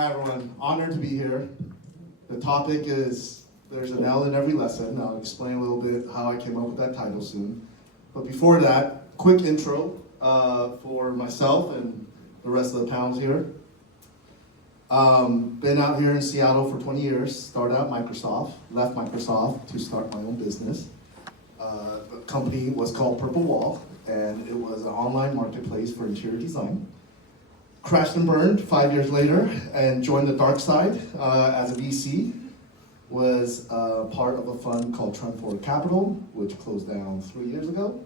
Hi everyone, honored to be here. The topic is, there's an L in every lesson. I'll explain a little bit how I came up with that title soon. But before that, quick intro for myself and the rest of the panels here. Been out here in Seattle for 20 years, started out Microsoft, left Microsoft to start my own business. The company was called Purple Wall, and it was an online marketplace for interior design. Crashed and burned 5 years later and joined the dark side as a VC. Was part of a fund called Chung Capital, which closed down 3 years ago.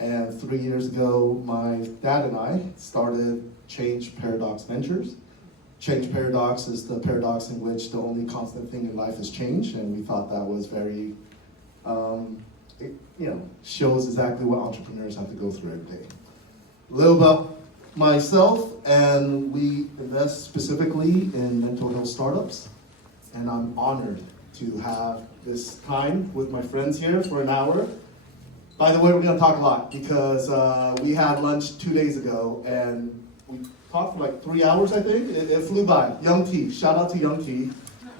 And 3 years ago, my dad and I started Change Paradox Ventures. Change Paradox is the paradox in which the only constant thing in life is change, and we thought that was very, shows exactly what entrepreneurs have to go through every day. A little about myself, and we invest specifically in mental health startups, and I'm honored to have this time with my friends here for an hour. By the way, we're going to talk a lot because we had lunch 2 days ago, and we talked for like 3 hours, I think. It flew by. Young Tea, shout out to Young Tea.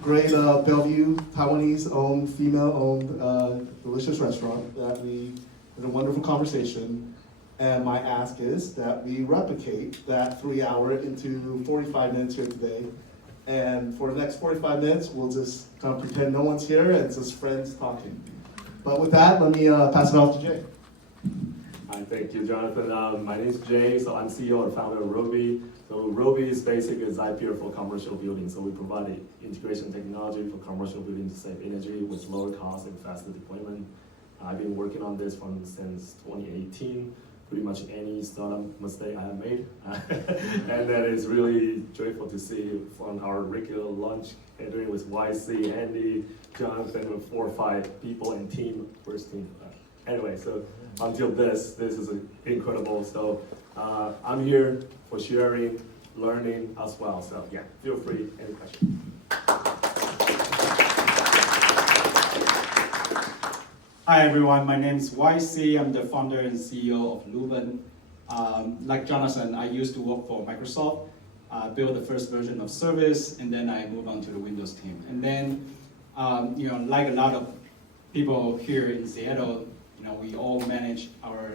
Great Bellevue, Taiwanese-owned, female-owned, delicious restaurant that we had a wonderful conversation. And my ask is that we replicate that 3 hour into 45 minutes here today. And for the next 45 minutes, we'll just kind of pretend no one's here and it's just friends talking. But with that, let me pass it off to Jay. Hi, thank you, Jonathan. My name is Jay, so I'm CEO and founder of Roby. So Roby is basically a Zapier for commercial building. So we provide integration technology for commercial building to save energy with lower cost and faster deployment. I've been working on this since 2018. Pretty much any startup mistake I have made. And that is really joyful to see from our regular lunch gathering with YC, Andy, Jonathan, with 4 or 5 people and team, first team. Anyway, so until this is incredible. So I'm here for sharing, learning as well. So yeah, feel free, any questions. Hi everyone, my name is YC. I'm the founder and CEO of Lubn. Like Jonathan, I used to work for Microsoft, built the first version of Service, and then I moved on to the Windows team. And then, like a lot of people here in Seattle, we all manage our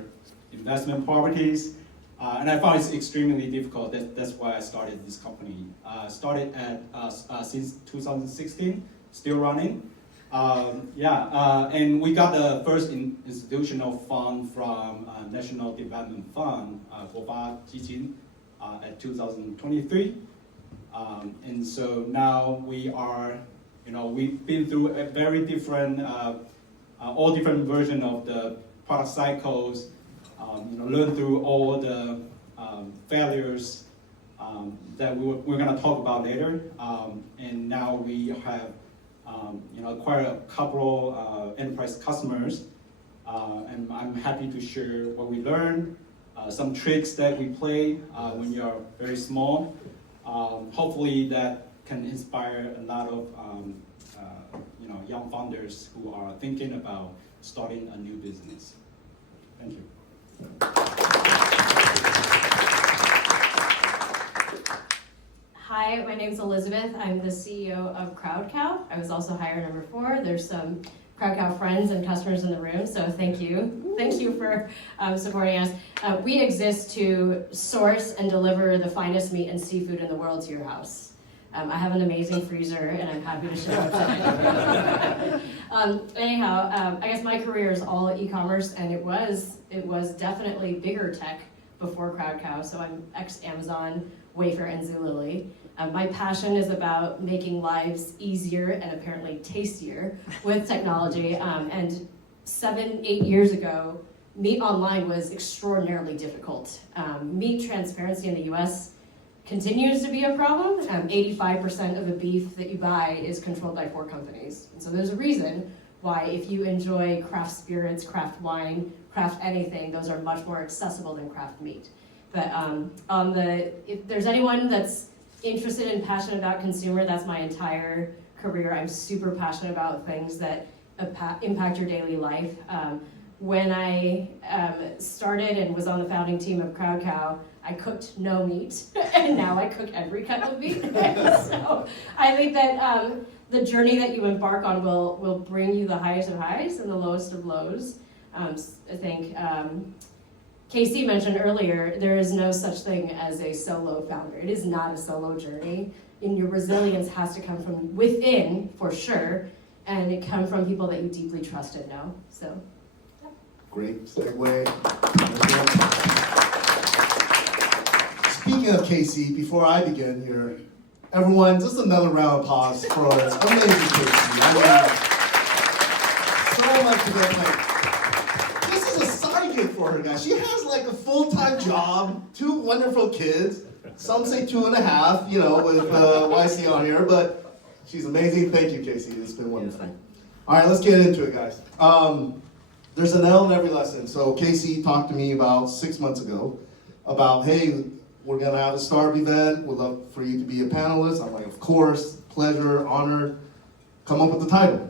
investment properties, and I found it's extremely difficult. That's why I started this company. Started since 2016, still running. And we got the first institutional fund from National Development Fund, 基金, at 2023. And so now we are, we've been through a very different, all different versions of the product cycles, learn through all the failures that we're going to talk about later. And now we have acquired a couple enterprise customers, and I'm happy to share what we learned, some tricks that we play when you're very small. Hopefully that can inspire a lot of young founders who are thinking about starting a new business. Thank you. Hi, my name's Elizabeth. I'm the CEO of CrowdCow. I was also hire number 4. There's some CrowdCow friends and customers in the room, so thank you. Thank you for supporting us. We exist to source and deliver the finest meat and seafood in the world to your house. I have an amazing freezer, and I'm happy to show it. Anyhow, I guess my career is all e-commerce, and it was definitely bigger tech before CrowdCow, so I'm ex-Amazon, Wayfair, and Zulily. My passion is about making lives easier and apparently tastier with technology. And 7-8 years ago, meat online was extraordinarily difficult. Meat transparency in the US continues to be a problem. 85% of the beef that you buy is controlled by 4 companies. And so there's a reason why if you enjoy craft spirits, craft wine, craft anything, those are much more accessible than craft meat. But if there's anyone that's interested and passionate about consumer, that's my entire career. I'm super passionate about things that impact your daily life. When I started and was on the founding team of CrowdCow, I cooked no meat, and now I cook every kind of meat. So I think that the journey that you embark on will bring you the highest of highs and the lowest of lows. I think Casey mentioned earlier, there is no such thing as a solo founder. It is not a solo journey. And your resilience has to come from within, for sure, and it comes from people that you deeply trust and know. So, yeah. Great segue. Speaking of Casey, before I begin here, everyone, just another round of applause for amazing Casey. So much to get like. This is a side gig for her, guys. She has like a full-time job, 2 wonderful kids. Some say 2.5, you know, with YC on here, but she's amazing. Thank you, Casey. It's been wonderful. All right, let's get into it, guys. There's an L in every lesson. So Casey talked to me about 6 months ago about, hey, we're gonna have a startup event. We'd love for you to be a panelist. I'm like, of course, pleasure, honor. Come up with the title.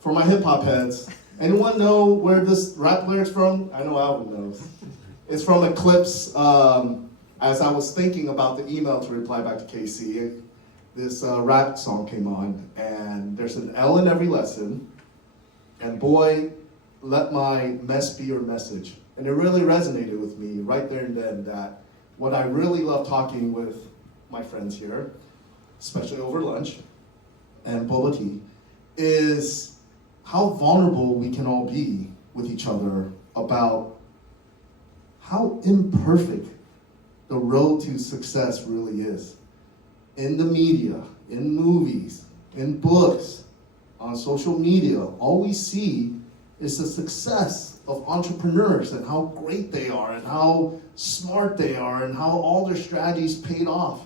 For my hip hop heads, anyone know where this rap lyric's from? I know Alvin knows. It's from Eclipse. As I was thinking about the email to reply back to Casey, this rap song came on, and there's an L in every lesson, and boy, let my mess be your message. And it really resonated with me right there and then that what I really love talking with my friends here, especially over lunch and boba tea, is how vulnerable we can all be with each other about how imperfect the road to success really is. In the media, in movies, in books, on social media, all we see is the success of entrepreneurs and how great they are and how smart they are and how all their strategies paid off.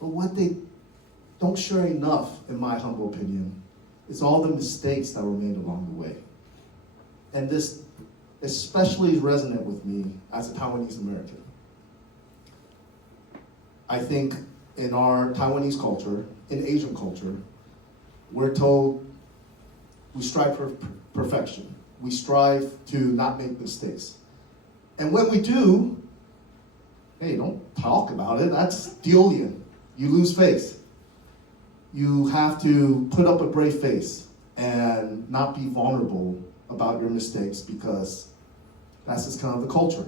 But what they don't share enough, in my humble opinion, is all the mistakes that were made along the way. And this especially is resonant with me as a Taiwanese American. I think in our Taiwanese culture, in Asian culture, we're told we strive for perfection. We strive to not make mistakes. And when we do, hey, don't talk about it. That's Deolian. You lose face. You have to put up a brave face and not be vulnerable about your mistakes because that's just kind of the culture.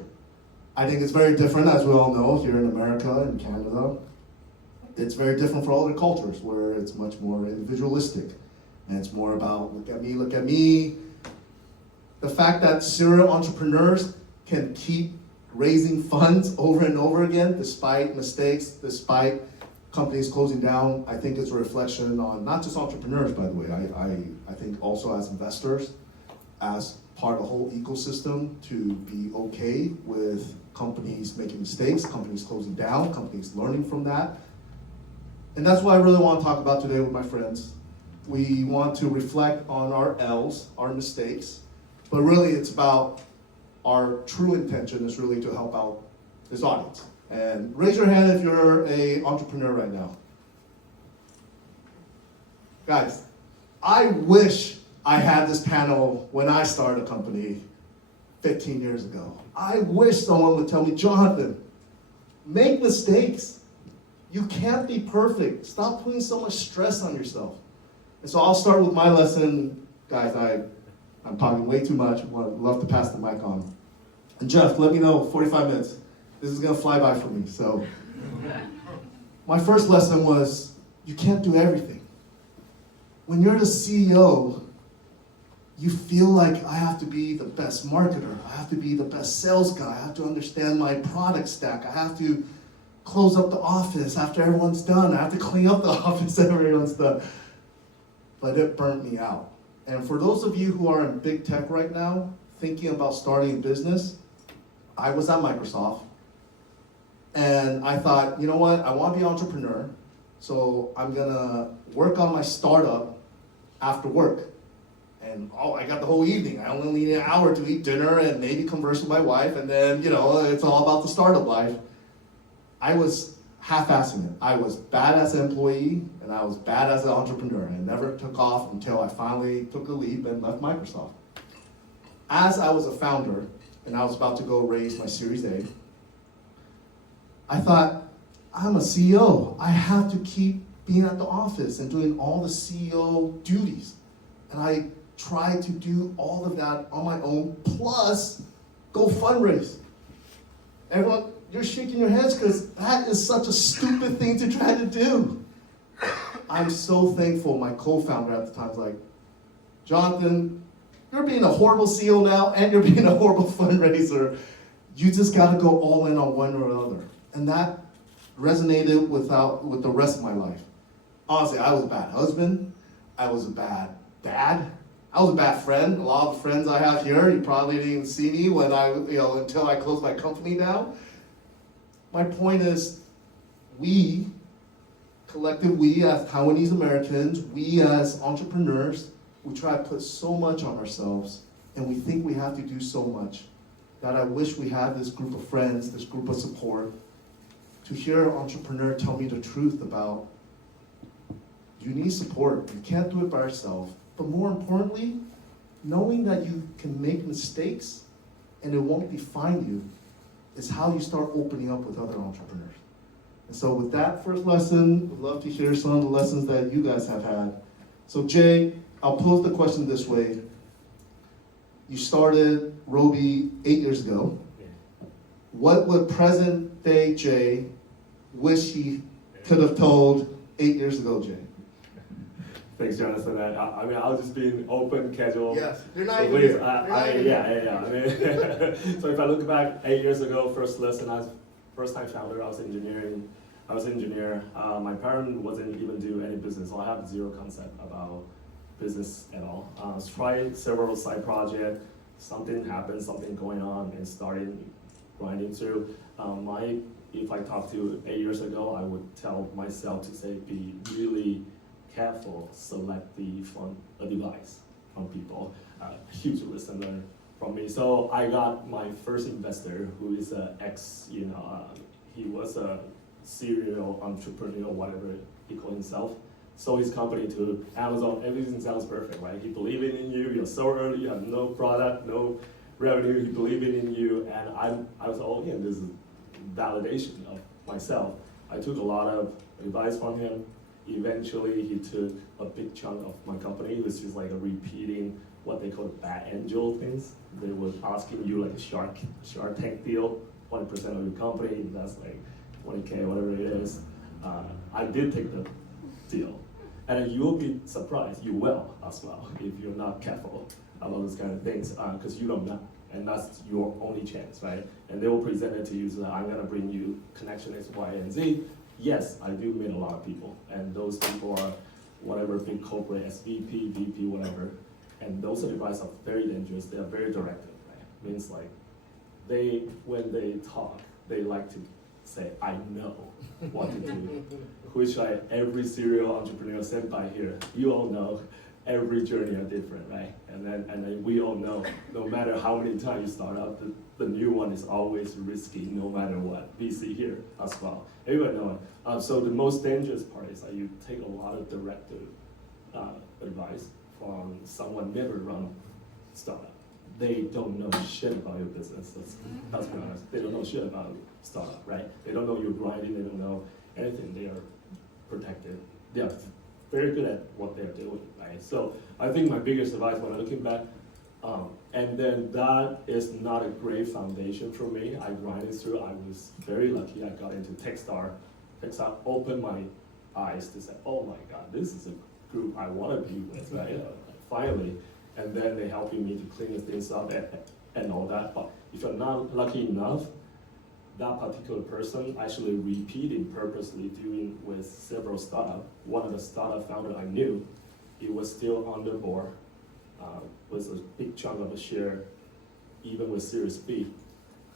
I think it's very different, as we all know, here in America and Canada. It's very different for other cultures where it's much more individualistic. And it's more about, look at me, look at me. The fact that serial entrepreneurs can keep raising funds over and over again, despite mistakes, despite companies closing down, I think it's a reflection on not just entrepreneurs, by the way. I think also as investors, as part of the whole ecosystem, to be okay with companies making mistakes, companies closing down, companies learning from that. And that's what I really want to talk about today with my friends. We want to reflect on our L's, our mistakes, but really it's about our true intention is really to help out this audience. And raise your hand if you're an entrepreneur right now. Guys, I wish I had this panel when I started a company 15 years ago. I wish someone would tell me, Jonathan, make mistakes. You can't be perfect. Stop putting so much stress on yourself. And so I'll start with my lesson. Guys, I'm talking way too much. I'd love to pass the mic on. And Jeff, let me know, 45 minutes. This is gonna fly by for me. So my first lesson was, you can't do everything. When you're the CEO, you feel like I have to be the best marketer. I have to be the best sales guy. I have to understand my product stack. I have to close up the office after everyone's done. I have to clean up the office after everyone's done. But it burnt me out. And for those of you who are in big tech right now, thinking about starting a business, I was at Microsoft, and I thought, you know what, I want to be an entrepreneur, so I'm gonna work on my startup after work. And I got the whole evening. I only need an hour to eat dinner and maybe converse with my wife, and then, it's all about the startup life. I was half-assing it. I was bad as an employee, and I was bad as an entrepreneur. I never took off until I finally took a leap and left Microsoft. As I was a founder, and I was about to go raise my Series A, I thought, I'm a CEO. I have to keep being at the office and doing all the CEO duties. And I tried to do all of that on my own, plus go fundraise. Everyone, you're shaking your heads because that is such a stupid thing to try to do. I'm so thankful my co-founder at the time was like, Jonathan, you're being a horrible CEO now and you're being a horrible fundraiser. You just gotta go all in on one or another. And that resonated with the rest of my life. Honestly, I was a bad husband. I was a bad dad. I was a bad friend. A lot of the friends I have here, you probably didn't even see me when until I closed my company down. My point is, we as Taiwanese Americans, we as entrepreneurs, we try to put so much on ourselves, and we think we have to do so much, that I wish we had this group of friends, this group of support, to hear an entrepreneur tell me the truth about, you need support, you can't do it by yourself. But more importantly, knowing that you can make mistakes and it won't define you is how you start opening up with other entrepreneurs. And so with that first lesson, we'd love to hear some of the lessons that you guys have had. So Jay, I'll pose the question this way. You started Roby 8 years ago. Yeah. What would present day Jay wish he could have told 8 years ago, Jay? Thanks, Jonathan. I mean, I'll just be open, casual. Yes, you're not So even please, here. yeah. I mean, so if I look back 8 years ago, first lesson, I was first-time founder. I was engineering. I was an engineer. My parent wasn't even do any business, so I have zero concept about business at all. I tried several side projects. Something happened, something going on, and started grinding through. If I talked to 8 years ago, I would tell myself to say, be really careful, select the advice from people. Huge lesson learned from me. So I got my first investor, who is an he was a serial entrepreneur, whatever he called himself. Sold his company to Amazon. Everything sounds perfect, right? He believed in you. You're so early. You have no product, no revenue. He believed in you, and I was all in. This is validation of myself. I took a lot of advice from him. Eventually, he took a big chunk of my company, which is like a repeating what they call bad angel things. They were asking you like a Shark Tank deal, 20% of your company, that's like 20K, whatever it is. I did take the deal. And you'll be surprised, you will as well, if you're not careful about those kind of things, because you don't know. And that's your only chance, right? And they will present it to you, so I'm gonna bring you connection X, Y, and Z. Yes, I do meet a lot of people, and those people are whatever big corporate, SVP, VP, whatever. And those advice are very dangerous. They are very directive, right? Means like when they talk, they like to say, I know what to do. Which every serial entrepreneur sent by here, you all know every journey are different, right? And then we all know, no matter how many times you start out, the new one is always risky, no matter what. VC here as well. Everyone know it. So the most dangerous part is that you take a lot of directive advice from someone never run a startup. They don't know shit about your business. Let's be honest. They don't know shit about startup, right? They don't know you're grinding. They don't know anything. They are protected. They are very good at what they're doing, right? So I think my biggest advice when I'm looking back, and then that is not a great foundation for me. I grinded through. I was very lucky. I got into Techstar. Techstar opened my eyes to say, oh my God, this is a group I want to be with, right? Finally. And then they helping me to clean the things up and all that. But if you're not lucky enough, that particular person actually repeated purposely doing with several startups. One of the startup founder I knew, he was still on the board, with a big chunk of a share, even with Series B,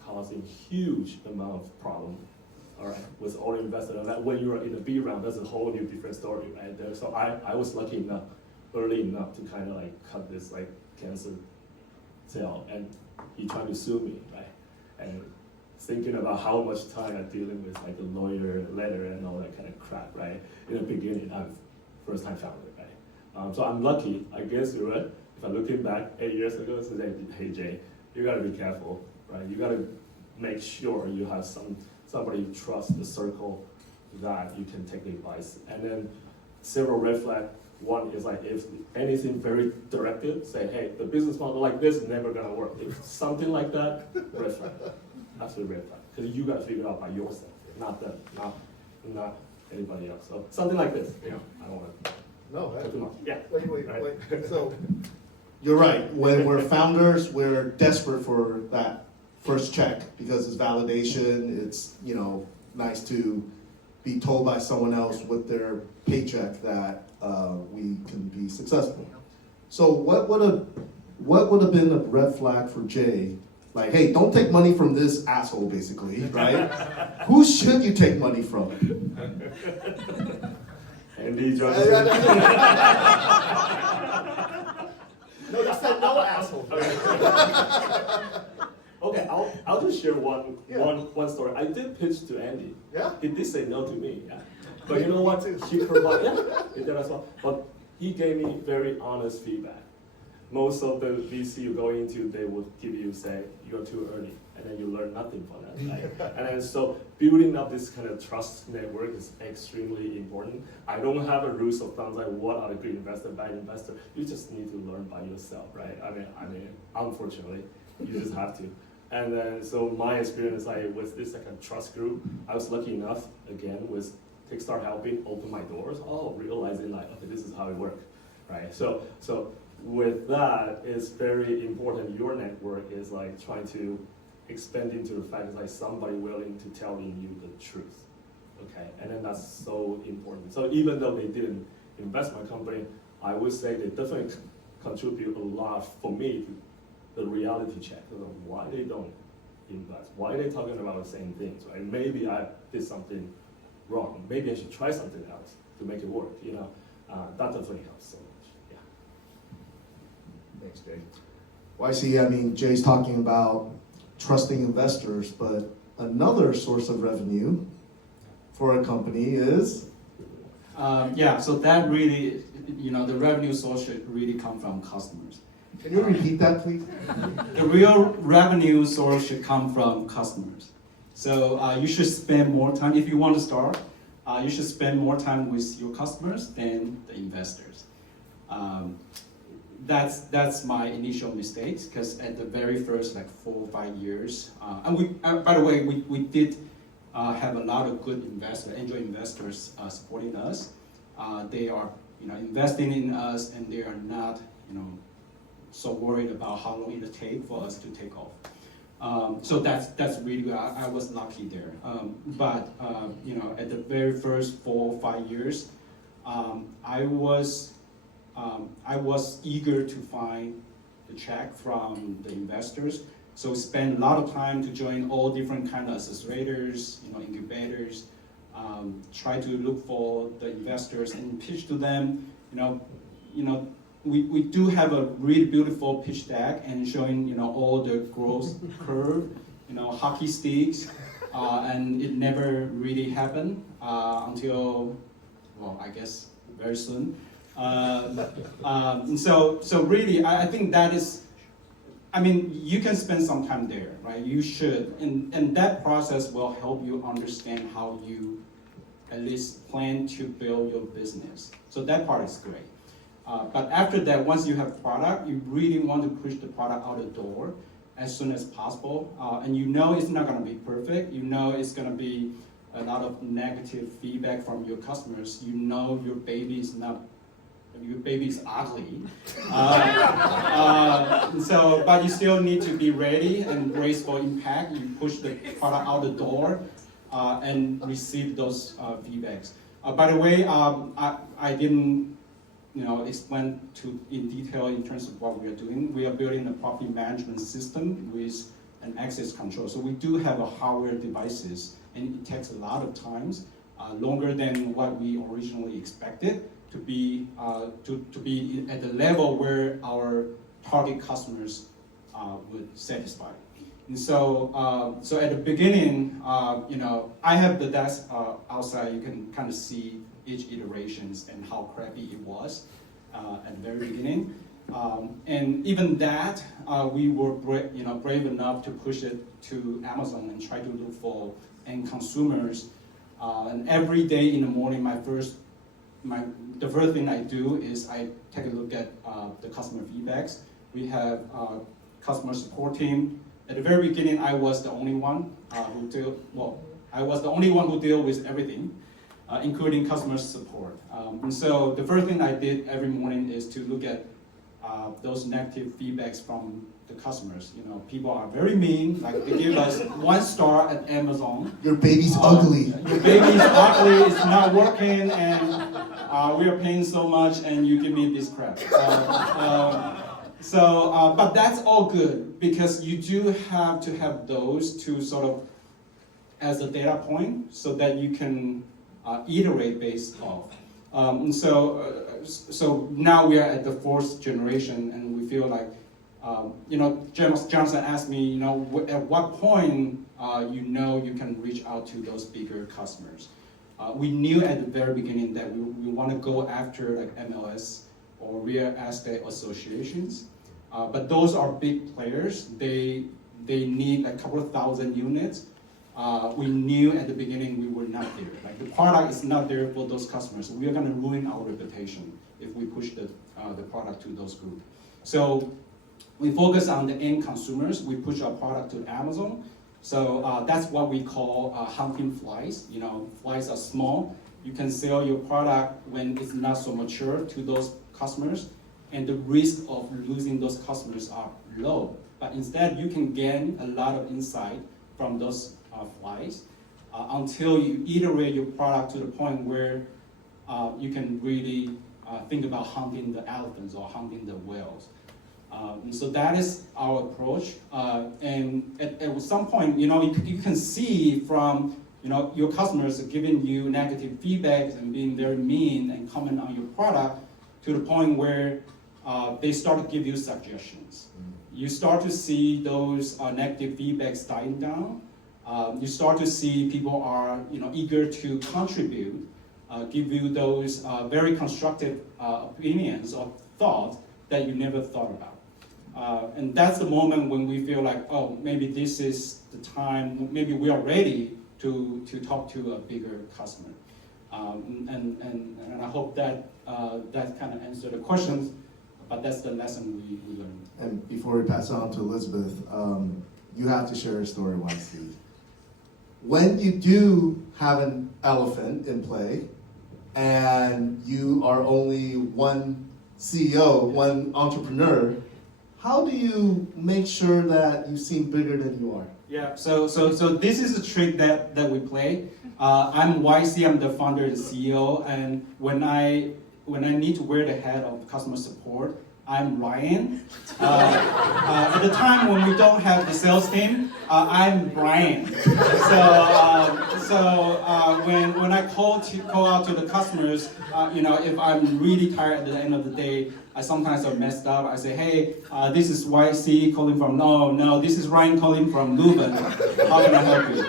causing huge amount of problem. All right, with all investors. And that when you're in the B round, that's a whole new different story, right? There. So I was lucky enough, early enough to kind of like cut this like cancer cell, and he tried to sue me, right? And thinking about how much time I'm dealing with like a lawyer letter and all that kind of crap, right? In the beginning, I'm first time founder, right? So I'm lucky, I guess you're right. If I'm looking back 8 years ago, it's like, hey Jay, you gotta be careful, right? You gotta make sure you have some somebody you trust, the circle that you can take advice. And then several red flags. One is like if anything very directed, say, hey, the business model like this is never gonna work. If something like that, red flag, absolutely red flag. Because you got to figure it out by yourself, not them, not anybody else. So something like this, you know, I don't want to No, talk too much. Yeah. wait. So, You're right. When we're founders, we're desperate for that first check because it's validation. It's, you know, nice to be told by someone else with their paycheck that we can be successful. So what would have been a red flag for Jay? Like, hey, don't take money from this asshole, basically, right? Who should you take money from? Andy, no, you said no, asshole. Okay, I'll just share one Yeah. story. I did pitch to Andy. Yeah? He did say no to me. Yeah. But you know what? He provided, yeah, he did as well. But he gave me very honest feedback. Most of the VC you go into, they will give you, say, you're too early, and then you learn nothing from that. Right? And then so building up this kind of trust network is extremely important. I don't have a rule of thumb like what are the good investor, bad investor. You just need to learn by yourself, right? I mean, unfortunately, you just have to. And then so my experience like with this like a trust group, I was lucky enough again with Kickstart helping open my doors. Oh, realizing like okay, this is how it works, right? So with that, it's very important. Your network is like trying to expand into the fact that like somebody willing to tell you the truth, okay? And then that's so important. So even though they didn't invest in my company, I would say they definitely contribute a lot for me to the reality check of why they don't invest, why they talking about the same things, right? Maybe I did something wrong. Maybe I should try something else to make it work. You know, that definitely helps so much. Yeah. Thanks, Jay. Well, I mean, Jay's talking about trusting investors, but another source of revenue for a company is? Yeah, so that really, you know, the revenue source should really come from customers. Can you repeat that, please? The real revenue source should come from customers. So you should spend more time, if you want to start, you should spend more time with your customers than the investors. That's my initial mistakes, because at the very first like 4 or 5 years, and we, by the way, we did have a lot of good investors, angel investors supporting us. They are, you know, investing in us, and they are not, you know, so worried about how long it'll take for us to take off. So that's really good. I was lucky there. But you know, at the very first 4 or 5 years, I was eager to find the check from the investors. So spend a lot of time to join all different kind of accelerators, you know, incubators. Try to look for the investors and pitch to them. You know. We do have a really beautiful pitch deck and showing, you know, all the growth curve, you know, hockey sticks, and it never really happened until, well, I guess very soon. And so really, I think that is, I mean, you can spend some time there, right? You should, and that process will help you understand how you at least plan to build your business. So that part is great. But after that, once you have product, you really want to push the product out the door as soon as possible. And you know it's not going to be perfect. You know it's going to be a lot of negative feedback from your customers. You know your baby is ugly. But you still need to be ready and brace for impact. You push the product out the door and receive those feedbacks. By the way, I didn't, you know, explain in detail in terms of what we are doing. We are building a property management system with an access control. So we do have a hardware devices, and it takes a lot of times, longer than what we originally expected to be at the level where our target customers would satisfy. And so, so at the beginning, you know, I have the desk outside. You can kind of see each iterations and how crappy it was at the very beginning. And even that, we were brave enough to push it to Amazon and try to look for and consumers. And every day in the morning, the first thing I do is I take a look at the customer feedbacks. We have a customer support team. At the very beginning, I was the only one who deal with everything, including customer support. And so the first thing I did every morning is to look at those negative feedbacks from the customers. You know, people are very mean, like they give us 1 star at Amazon. Your baby's ugly. Your baby's ugly, it's not working, and we are paying so much, and you give me this crap. But that's all good, because you do have to have those to sort of as a data point so that you can iterate based off. So now we are at the 4th generation, and we feel like, Johnson asked me, at what point you can reach out to those bigger customers. We knew at the very beginning that we want to go after like MLS or real estate associations, but those are big players. They need a couple of thousand units. We knew at the beginning we were not there. Like the product is not there for those customers. We are going to ruin our reputation if we push the product to those groups. So we focus on the end consumers. We push our product to Amazon. So that's what we call hunting flies. Flies are small. You can sell your product when it's not so mature to those customers, and the risk of losing those customers are low. But instead, you can gain a lot of insight from those flies until you iterate your product to the point where you can really think about hunting the elephants or hunting the whales. And so that is our approach. And at some point, you can see from your customers giving you negative feedback and being very mean and comment on your product to the point where they start to give you suggestions. You start to see those negative feedbacks dying down. You start to see people are eager to contribute, give you those very constructive opinions or thoughts that you never thought about. And that's the moment when we feel like, oh, maybe this is the time, maybe we are ready to talk to a bigger customer. And I hope that that kind of answered the questions, but that's the lesson we learned. And before we pass on to Elizabeth, you have to share a story, YC. When you do have an elephant in play, and you are only one CEO, one entrepreneur, how do you make sure that you seem bigger than you are? Yeah, so this is a trick that we play. I'm YC, I'm the founder and CEO, and when I need to wear the hat of customer support, I'm Ryan. At the time when we don't have the sales team, I'm Brian. So when I call out to the customers, if I'm really tired at the end of the day, I sometimes are messed up. I say, hey, this is YC calling from, no, this is Ryan calling from Lubn. How can I help you?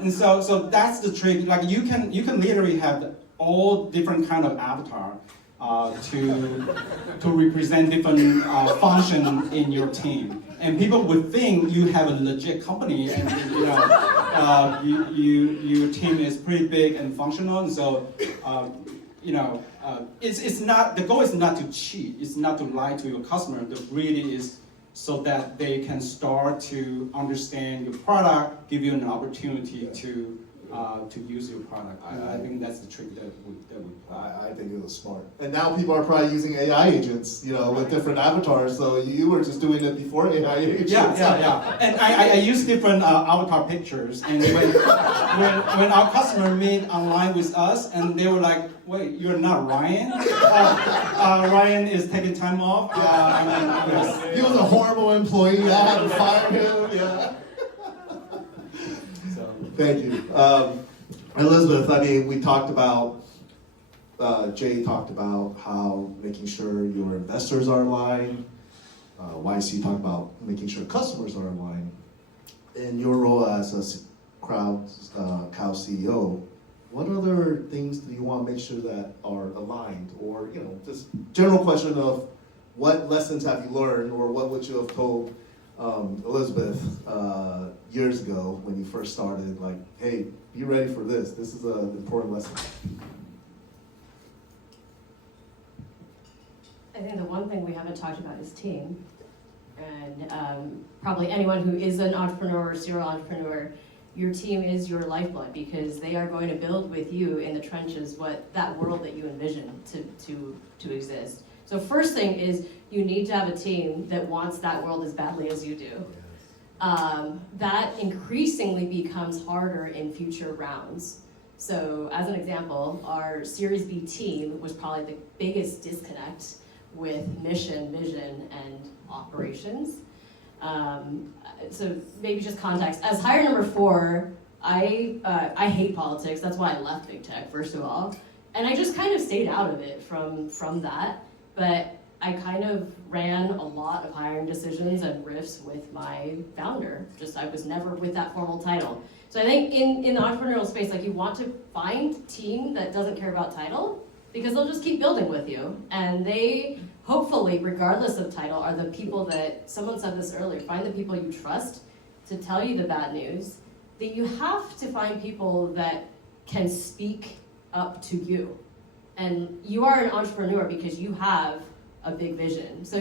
And so that's the trick. Like you can literally have all different kind of avatar to represent different function in your team. And people would think you have a legit company, and your team is pretty big and functional. And so it's not, the goal is not to cheat. It's not to lie to your customer. The really is so that they can start to understand your product, give you an opportunity to use your product. I think that's the trick that we play. I think it was smart. And now people are probably using AI agents, with different avatars. So you were just doing it before AI agents. Yeah. And I use different avatar pictures. And when our customer meet online with us, and they were like, wait, you're not Ryan? Ryan is taking time off. Yes. He was a horrible employee. I had to fire him. Yeah. Thank you. Elizabeth, we talked about, Jay talked about how making sure your investors are aligned. YC talked about making sure customers are aligned. In your role as a Cow CEO, what other things do you want to make sure that are aligned? Or, just general question of what lessons have you learned, or what would you have told Elizabeth, years ago when you first started, like, hey, be ready for this. This is an important lesson. I think the one thing we haven't talked about is team. And probably anyone who is an entrepreneur or serial entrepreneur, your team is your lifeblood because they are going to build with you in the trenches that world that you envision to exist. So first thing is you need to have a team that wants that world as badly as you do. That increasingly becomes harder in future rounds. So as an example, our Series B team was probably the biggest disconnect with mission, vision, and operations. So maybe just context. As hire number 4, I hate politics. That's why I left big tech, first of all. And I just kind of stayed out of it from that. But I kind of ran a lot of hiring decisions and riffs with my founder. I was never with that formal title. So I think in the entrepreneurial space, like you want to find a team that doesn't care about title because they'll just keep building with you. And they, hopefully, regardless of title, are the people that, someone said this earlier, find the people you trust to tell you the bad news, that you have to find people that can speak up to you. And you are an entrepreneur because you have a big vision. So,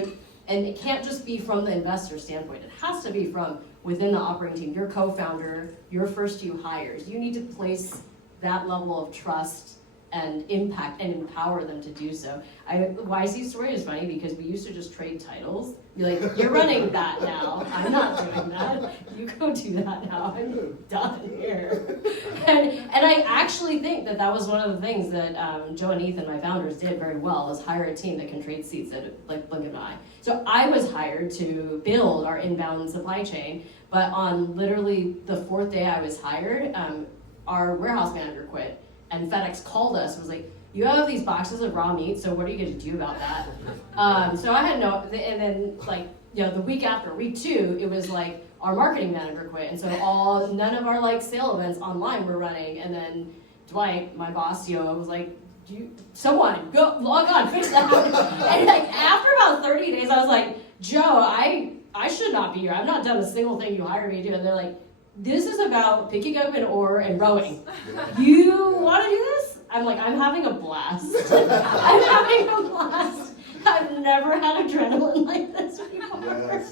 and it can't just be from the investor standpoint. It has to be from within the operating team, your co-founder, your first few hires. You need to place that level of trust and impact and empower them to do so. YC story is funny because we used to just trade titles. Be like, you're running that now. I'm not doing that. You go do that now. I'm done here. And I actually think that was one of the things that Joe and Ethan, my founders, did very well, was hire a team that can trade seats at like Lubn and I. So I was hired to build our inbound supply chain, but on literally the 4th day I was hired, our warehouse manager quit. And FedEx called us and was like, you have these boxes of raw meat, so what are you going to do about that? So I had and then like, the week after, week 2, it was like our marketing manager quit. And so none of our like sale events online were running. And then Dwight, my boss, was like, someone go log on, fix that. And like after about 30 days, I was like, Joe, I should not be here. I've not done a single thing you hired me to do. And they're like, this is about picking up an oar and rowing. You want to do this? I'm like, I'm having a blast. I'm having a blast. I've never had adrenaline like this before. Yes.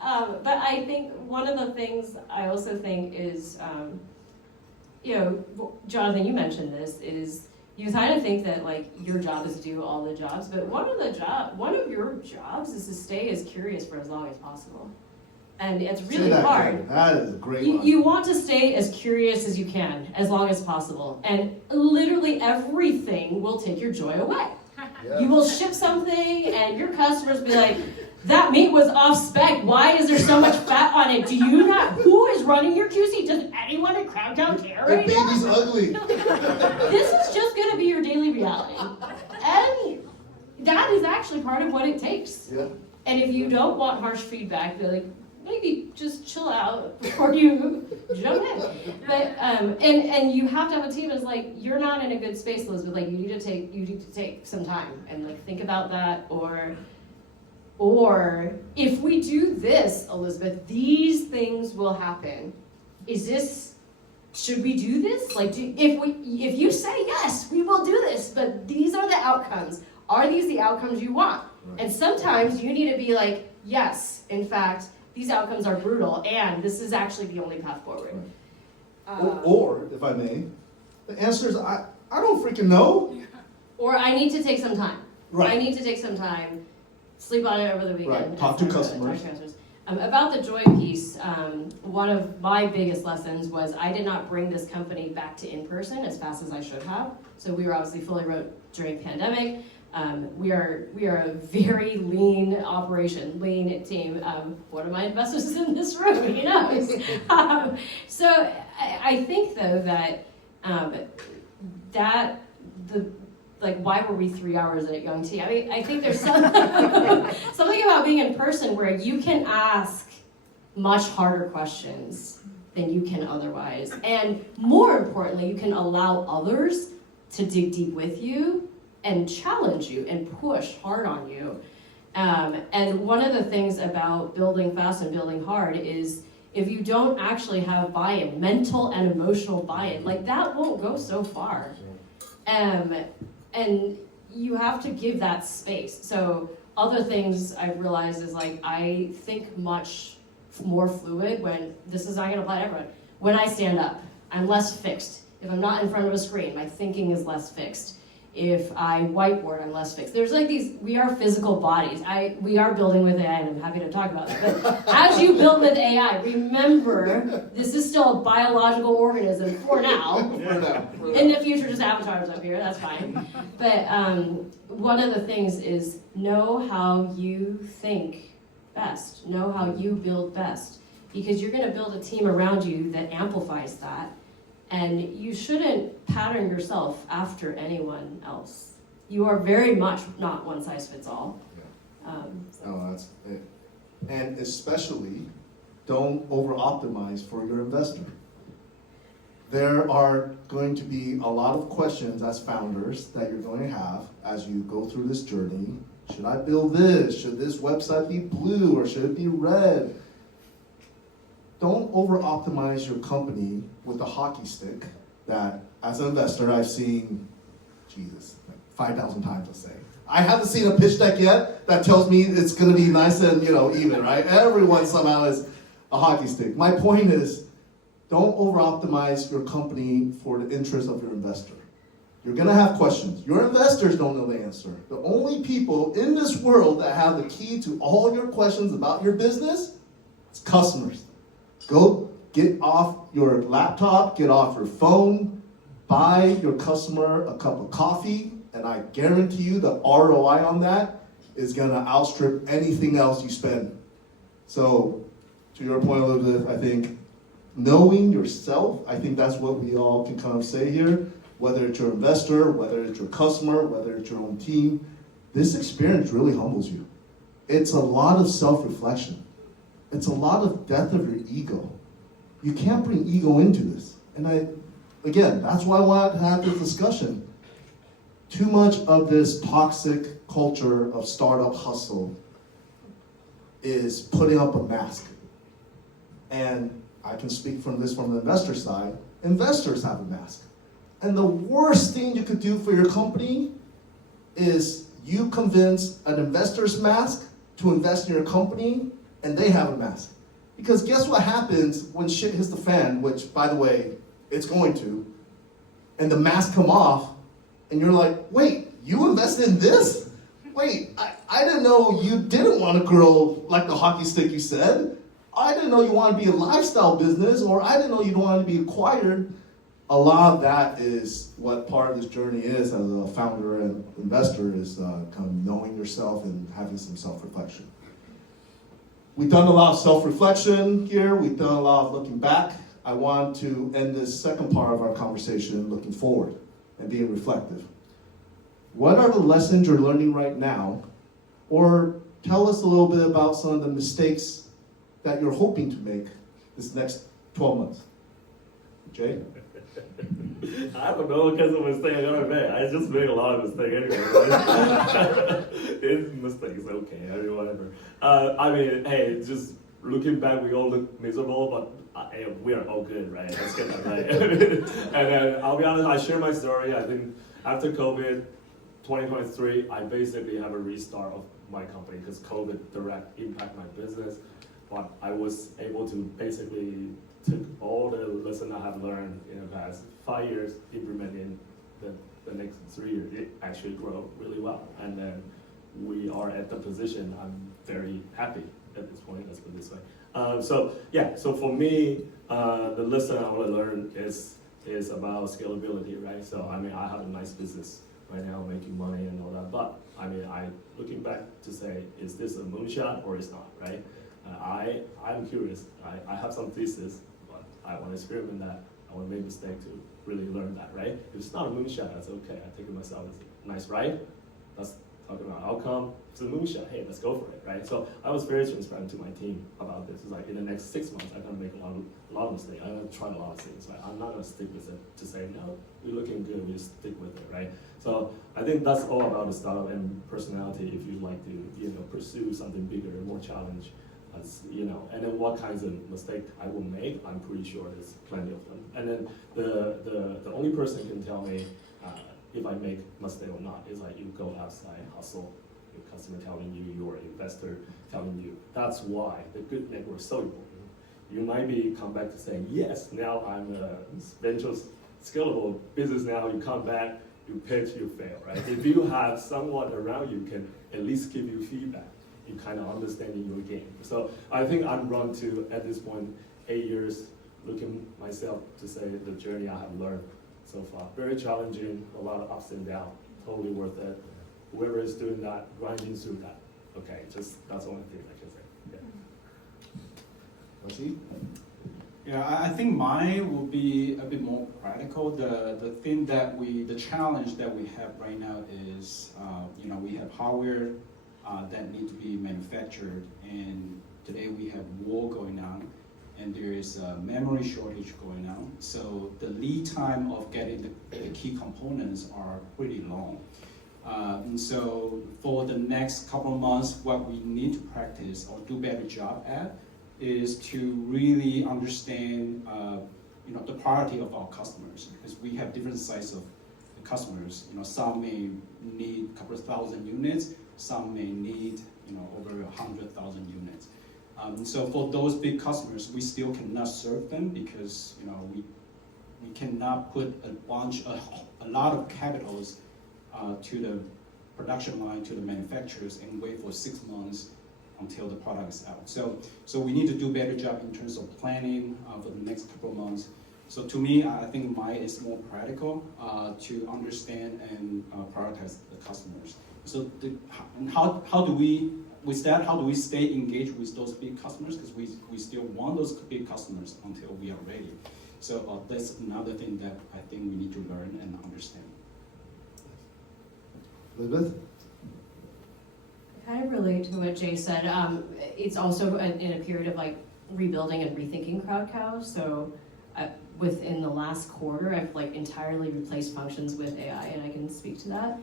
But I think one of the things I also think is, Jonathan, you mentioned this, is you kind of think that like your job is to do all the jobs, but one of your jobs is to stay as curious for as long as possible. And it's really hard. Again. That is a great one. You want to stay as curious as you can, as long as possible. And literally everything will take your joy away. Yeah. You will ship something and your customers will be like, that meat was off spec. Why is there so much fat on it? Do you not? Who is running your QC? Does anyone at CrowdCount care The right now? baby's ugly. This is just going to be your daily reality. And that is actually part of what it takes. Yeah. And if you don't want harsh feedback, they're like, maybe just chill out before you jump in. But and you have to have a team that's like, you're not in a good space, Elizabeth. Like you need to take some time and like think about that, or if we do this, Elizabeth, these things will happen. Should we do this? Like if you say yes, we will do this, but these are the outcomes. Are these the outcomes you want? Right. And sometimes you need to be like, yes, in fact, these outcomes are brutal, and this is actually the only path forward. Right. Or, if I may, the answer is, I don't freaking know. Or I need to take some time. Right. I need to take some time, sleep on it over the weekend. Right. Talk to customers. About the joy piece, one of my biggest lessons was I did not bring this company back to in-person as fast as I should have. So we were obviously fully remote during the pandemic. We are a very lean operation, lean team. One of my investors is in this room, he knows. So I think though that why were we 3 hours at Young T? I mean, I think there's something about being in person where you can ask much harder questions than you can otherwise, and more importantly, you can allow others to dig deep with you and challenge you and push hard on you. And one of the things about building fast and building hard is if you don't actually have buy-in, mental and emotional buy-in, like that won't go so far. And you have to give that space. So other things I've realized is like I think much more fluid when, this is not gonna apply to everyone, when I stand up, I'm less fixed. If I'm not in front of a screen, my thinking is less fixed. If I whiteboard, I'm less fixed. There's like these, we are physical bodies. We are building with AI, and I'm happy to talk about that. But as you build with AI, remember, this is still a biological organism for now. In the future, just avatars up here, that's fine. But one of the things is know how you think best. Know how you build best. Because you're gonna build a team around you that amplifies that. And you shouldn't pattern yourself after anyone else. You are very much not one size fits all. Oh, that's it. And especially, don't over-optimize for your investor. There are going to be a lot of questions as founders that you're going to have as you go through this journey. Should I build this? Should this website be blue or should it be red? Don't over-optimize your company with a hockey stick that, as an investor, I've seen, Jesus, like 5,000 times, let's say. I haven't seen a pitch deck yet that tells me it's gonna be nice and, even, right? Everyone somehow is a hockey stick. My point is, don't over-optimize your company for the interest of your investor. You're gonna have questions. Your investors don't know the answer. The only people in this world that have the key to all your questions about your business is customers. Go get off your laptop, get off your phone, buy your customer a cup of coffee, and I guarantee you the ROI on that is gonna outstrip anything else you spend. So, to your point, Elizabeth, I think knowing yourself, I think that's what we all can kind of say here, whether it's your investor, whether it's your customer, whether it's your own team, this experience really humbles you. It's a lot of self-reflection. It's a lot of death of your ego. You can't bring ego into this. And again, that's why I want to have this discussion. Too much of this toxic culture of startup hustle is putting up a mask. And I can speak from the investor side. Investors have a mask. And the worst thing you could do for your company is you convince an investor's mask to invest in your company, and they have a mask. Because guess what happens when shit hits the fan, which, by the way, it's going to, and the mask come off, and you're like, wait, you invested in this? Wait, I didn't know you didn't want to grow like the hockey stick you said. I didn't know you wanted to be a lifestyle business, or I didn't know you wanted to be acquired. A lot of that is what part of this journey is as a founder and investor, is kind of knowing yourself and having some self-reflection. We've done a lot of self-reflection here. We've done a lot of looking back. I want to end this second part of our conversation looking forward and being reflective. What are the lessons you're learning right now? Or tell us a little bit about some of the mistakes that you're hoping to make this next 12 months. Jay? I don't know what kind of mistake I'm gonna make. I just make a lot of mistakes anyway. It's mistakes, okay, I mean, whatever. I mean, hey, just looking back, we all look miserable, but hey, we are all good, right? Let's get that right. And then I'll be honest, I share my story. I think after COVID, 2023, I basically have a restart of my company because COVID direct impact my business. But I was able to basically took all the lessons I have learned in the past 5 years, implement in the next 3 years. It actually grow really well. And then we are at the position I'm very happy at this point, let's put it this way. So for me, the lesson I want to learn is about scalability, right? So I mean, I have a nice business right now, making money and all that, but I mean, looking back to say, is this a moonshot or is not, right? I'm curious. I have some thesis, but I want to experiment that. I want to make a mistake to really learn that, right? If it's not a moonshot, that's okay. I take it myself as a nice ride. talking about outcome, solution, hey, let's go for it, right? So I was very transparent to my team about this. It's like in the next 6 months, I'm gonna make a lot of mistakes. I'm gonna try a lot of things, right? I'm not gonna stick with it to say, no, we're looking good, we just stick with it, right? So I think that's all about the startup and personality if you like to, pursue something bigger, more challenge, and then what kinds of mistake I will make, I'm pretty sure there's plenty of them. And then the only person can tell me if I make mistake or not is like you go outside, hustle, your customer telling you, your investor telling you. That's why the good network is so important. You might be come back to say, yes, now I'm a venture scalable business now, you come back, you pitch, you fail, right? If you have someone around you can at least give you feedback, you kind of understanding your game. So I think I'm run to, at this point, 8 years, looking myself to say the journey I have learned so far. Very challenging, a lot of ups and downs, totally worth it. Whoever is doing that, grinding through that. Okay, just that's the only thing I can say. Roshi? Yeah, I think mine will be a bit more practical. The challenge that we have right now is, we have hardware that need to be manufactured, and today we have war going on, and there is a memory shortage going on. So the lead time of getting the key components are pretty long. And so for the next couple of months, what we need to practice or do better job at is to really understand the priority of our customers, because we have different sizes of customers. Some may need a couple of thousand units, some may need over 100,000 units. So for those big customers, we still cannot serve them because we cannot put a lot of capitals to the production line, to the manufacturers, and wait for 6 months until the product is out. So we need to do a better job in terms of planning for the next couple of months. So to me, I think mine is more practical to understand and prioritize the customers. So how do we stay engaged with those big customers? Because we still want those big customers until we are ready. So that's another thing that I think we need to learn and understand. Elizabeth? Kind of relate to what Jay said. It's also in a period of like rebuilding and rethinking CrowdCow. So within the last quarter, I've like entirely replaced functions with AI, and I can speak to that,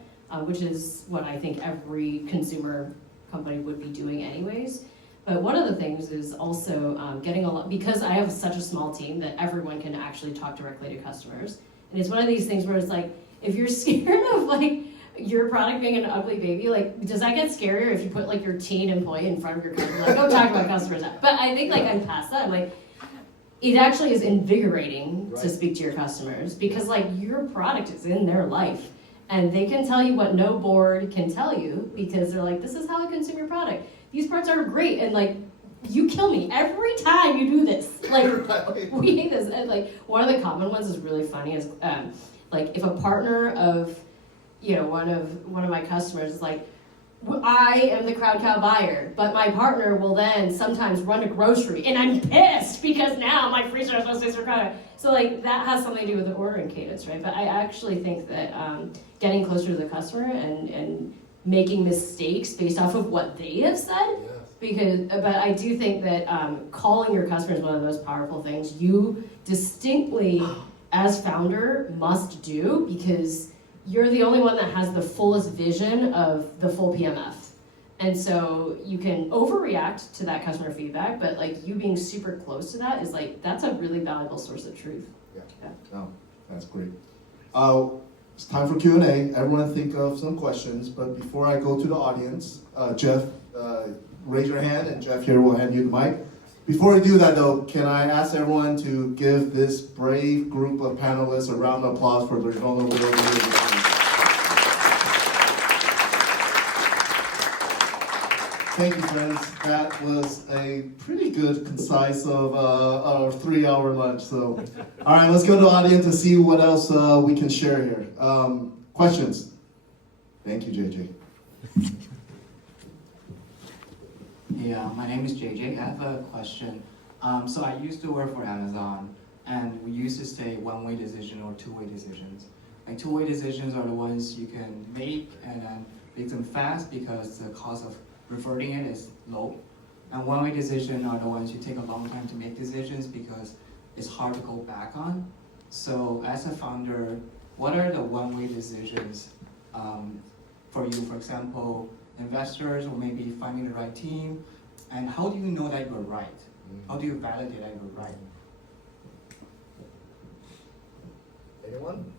which is what I think every consumer company would be doing anyways. But one of the things is also getting a lot, because I have such a small team that everyone can actually talk directly to customers. And it's one of these things where it's like, if you're scared of like your product being an ugly baby, like, does that get scarier if you put like your teen employee in front of your customer, like, go talk about customers? But I think like I'm past that. I'm like, it actually is invigorating to speak to your customers, because like your product is in their life, and they can tell you what no board can tell you, because they're like, this is how I consume your product. These parts are great, and like, you kill me every time you do this. Like, we hate this. And like, one of the common ones is really funny is like if a partner of one of my customers is like, I am the CrowdCow buyer, but my partner will then sometimes run a grocery, and I'm pissed because now my freezer is supposed to for CrowdCow. So like that has something to do with the ordering cadence, right? But I actually think that getting closer to the customer and making mistakes based off of what they have said, but I do think that calling your customer is one of those powerful things you distinctly, as founder, must do, because you're the only one that has the fullest vision of the full PMF. And so you can overreact to that customer feedback, but like you being super close to that is like, that's a really valuable source of truth. Yeah. No, that's great. It's time for Q&A. Everyone think of some questions, but before I go to the audience, Jeff, raise your hand, and Jeff here will hand you the mic. Before we do that though, can I ask everyone to give this brave group of panelists a round of applause for their vulnerability? Thank you, friends. That was a pretty good, concise of our 3-hour lunch. So, all right, let's go to the audience and see what else we can share here. Questions? Thank you, JJ. Yeah, my name is JJ. I have a question. So I used to work for Amazon, and we used to say one-way decision or two-way decisions. Like two-way decisions are the ones you can make, and then become fast because the cost of reverting it is low. And one-way decisions are the ones you take a long time to make decisions because it's hard to go back on. So as a founder, what are the one-way decisions for you? For example, investors or maybe finding the right team, and how do you know that you're right? How do you validate that you're right? Anyone?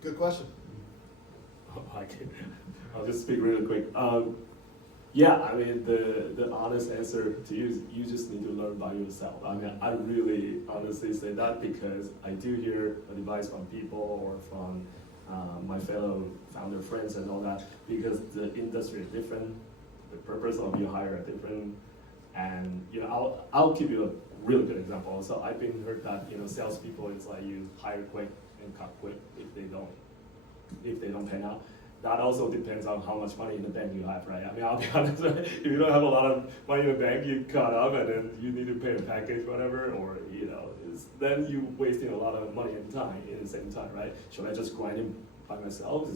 Good question. I'll just speak really quick. Yeah, I mean, the honest answer to you is you just need to learn by yourself. I mean, I really honestly say that because I do hear advice from people or from my fellow founder friends and all that, because the industry is different, the purpose of your hire are different, and you know, I'll give you a really good example. So I've been heard that, you know, salespeople, it's like you hire quick and cut quick if they don't pan out. That also depends on how much money in the bank you have, right? I mean, I'll be honest, if you don't have a lot of money in the bank, you cut up and then you need to pay a package, whatever, or, you know, then you're wasting a lot of money and time in the same time, right? Should I just grind it by myself?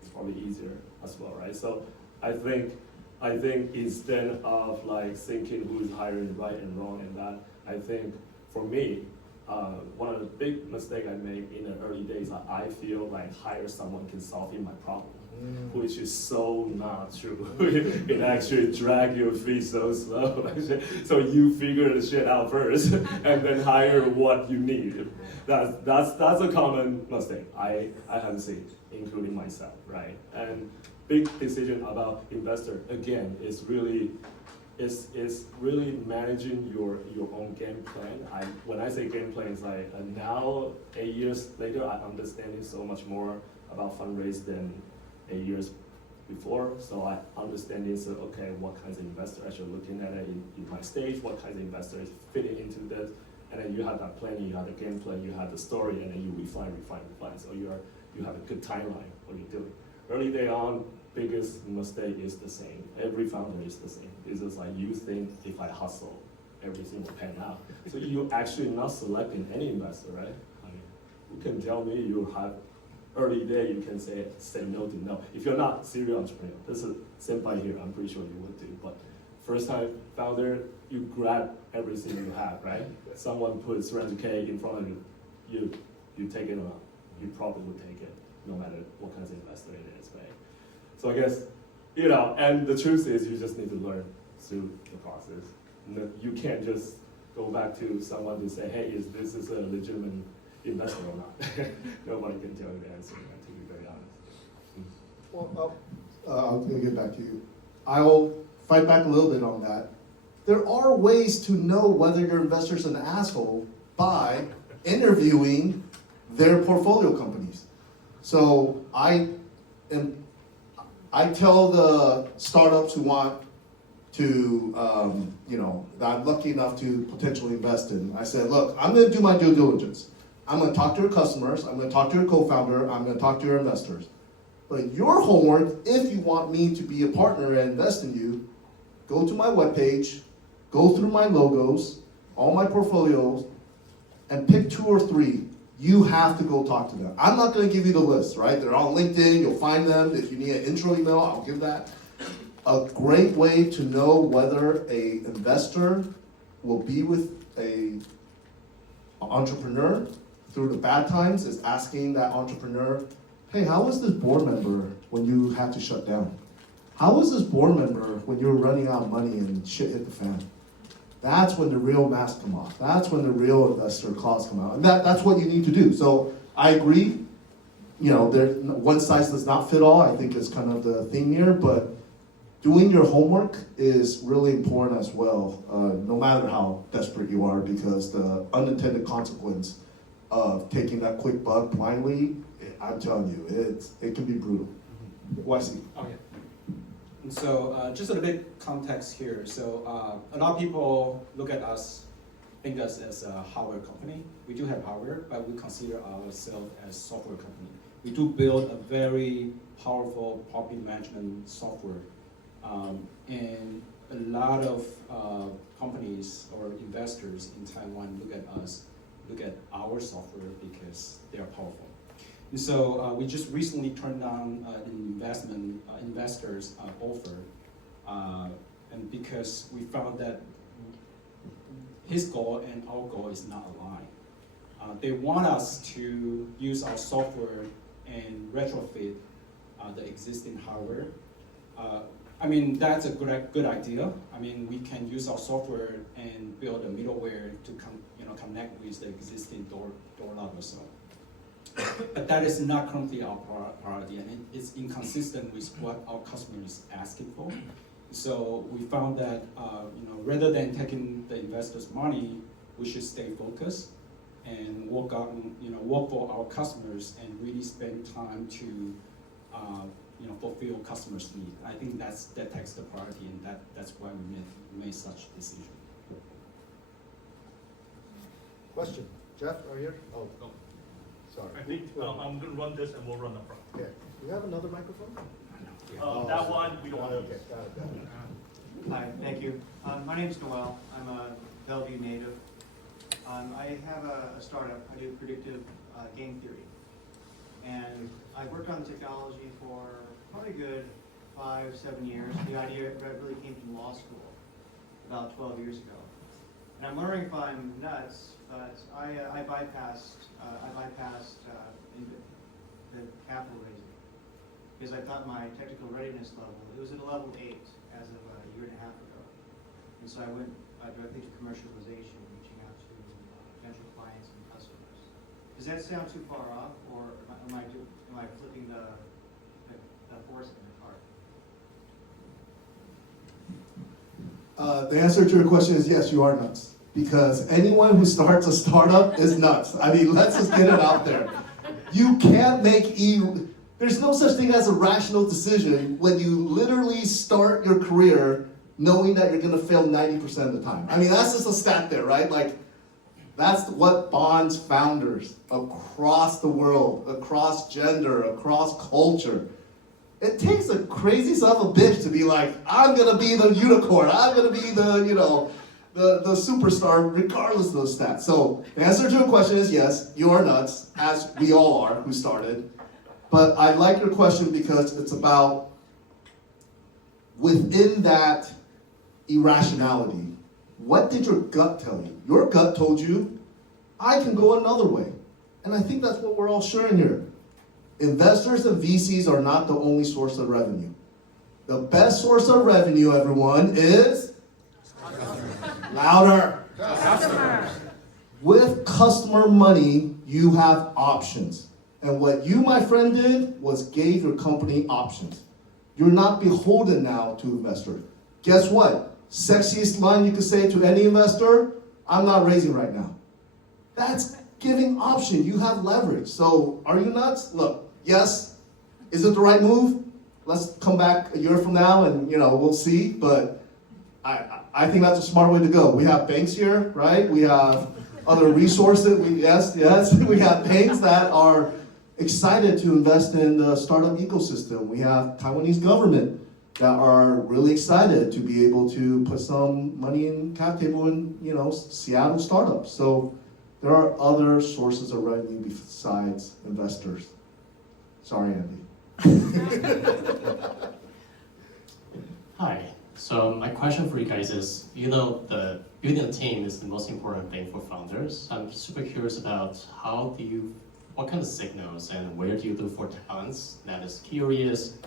It's probably easier as well, right? So I think instead of like thinking who's hiring right and wrong and that, I think for me, one of the big mistakes I made in the early days, I feel like hire someone can solve my problem. Which is so not true. It actually drag your feet so slow. So you figure the shit out first and then hire what you need. That's a common mistake I have seen, including myself, right? And big decision about investor, again, is really managing your own game plan. When I say game plan, it's like now 8 years later, I understand so much more about fundraise than 8 years before. So I understand this, okay, what kinds of investor I should looking at it in my stage, what kinds of investor is fitting into this, and then you have that plan, you have the game plan, you have the story, and then you refine. So you have a good timeline what you're doing. Early day on, biggest mistake is the same. Every founder is the same. It's just like you think if I hustle, everything will pan out. So you actually not selecting any investor, right? I mean, you can tell me you have early day, you can say no to no. If you're not serial entrepreneur, this is senpai here, I'm pretty sure you would do. But first time founder, you grab everything you have, right? Someone puts 300K in front of you, you take it or not. You probably would take it, no matter what kind of investor it is, right? So I guess, you know, and the truth is you just need to learn through the process. You can't just go back to someone to say, hey, this is a legitimate investor or not. Nobody can tell you the answer, to be very honest. Well, I'll get back to you. I'll fight back a little bit on that. There are ways to know whether your investor's an asshole by interviewing their portfolio companies. So I tell the startups who want to, that I'm lucky enough to potentially invest in, I said, look, I'm gonna do my due diligence. I'm gonna talk to your customers, I'm gonna talk to your co-founder, I'm gonna talk to your investors. But your homework, if you want me to be a partner and invest in you, go to my webpage, go through my logos, all my portfolios, and pick 2 or 3. You have to go talk to them. I'm not gonna give you the list, right? They're on LinkedIn, you'll find them. If you need an intro email, I'll give that. A great way to know whether an investor will be with an entrepreneur through the bad times is asking that entrepreneur, hey, how was this board member when you had to shut down? How was this board member when you were running out of money and shit hit the fan? That's when the real masks come off. That's when the real investor claws come out. And that's what you need to do. So I agree, one size does not fit all, I think is kind of the theme here, but doing your homework is really important as well, no matter how desperate you are, because the unintended consequence of taking that quick buck blindly, I'm telling you, it can be brutal. YC. Okay. And so just a little bit context here. So a lot of people look at us, think us as a hardware company. We do have hardware, but we consider ourselves as software company. We do build a very powerful property management software. And a lot of companies or investors in Taiwan look at our software because they are powerful. And so we just recently turned down an investors offer, and because we found that his goal and our goal is not aligned. They want us to use our software and retrofit the existing hardware. I mean, that's a good idea. I mean, we can use our software and build a middleware to connect with the existing door lock or so. But that is not currently our priority, and it's inconsistent with what our customer is asking for. So we found that rather than taking the investors' money, we should stay focused and work for our customers and really spend time to fulfill customers' need. I think that takes the priority, and that's why we made such decision. Question, Jeff, are you here? Oh, No. sorry. I think I'm gonna run this and we'll run the front. Okay, do you have another microphone? That one, we don't want to Okay, use. got it. Hi, thank you. My name's Noel. I'm a Bellevue native. I have a startup. I do predictive game theory. And I've worked on technology for probably a good 5-7 years. The idea really came from law school about 12 years ago. And I'm wondering if I'm nuts, but I bypassed the capital raising because I thought my technical readiness level, it was at a level 8 as of a year and a half ago. And so I went directly to commercialization, reaching out to potential clients and customers. Does that sound too far off, or am I flipping the horse in the cart? The answer to your question is yes, you are nuts. Because anyone who starts a startup is nuts. I mean, let's just get it out there. You can't make there's no such thing as a rational decision when you literally start your career knowing that you're gonna fail 90% of the time. I mean, that's just a stat there, right? Like, that's what bonds founders across the world, across gender, across culture. It takes a crazy son of a bitch to be like, I'm gonna be the unicorn, I'm gonna be the superstar, regardless of those stats. So the answer to your question is yes, you are nuts, as we all are who started. But I like your question because it's about within that irrationality, what did your gut tell you? Your gut told you, I can go another way. And I think that's what we're all sharing here. Investors and VCs are not the only source of revenue. The best source of revenue, everyone, is louder. Customers. With customer money, you have options. And what you, my friend, did was gave your company options. You're not beholden now to investor. Guess what? Sexiest line you could say to any investor, I'm not raising right now. That's giving option. You have leverage. So are you nuts? Look, yes. Is it the right move? Let's come back a year from now and we'll see. But I think that's a smart way to go. We have banks here, right? We have other resources. Yes. We have banks that are excited to invest in the startup ecosystem. We have Taiwanese government that are really excited to be able to put some money in cap table in Seattle startups. So there are other sources of revenue besides investors. Sorry, Andy. Hi. So my question for you guys is, the building a team is the most important thing for founders. I'm super curious about what kind of signals and where do you look for talents that is curious,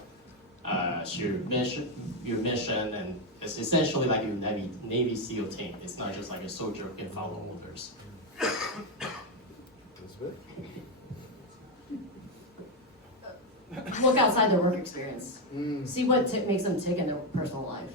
share your mission, and it's essentially like your Navy SEAL team. It's not just like a soldier who can follow orders. Look outside their work experience. See what makes them tick in their personal life.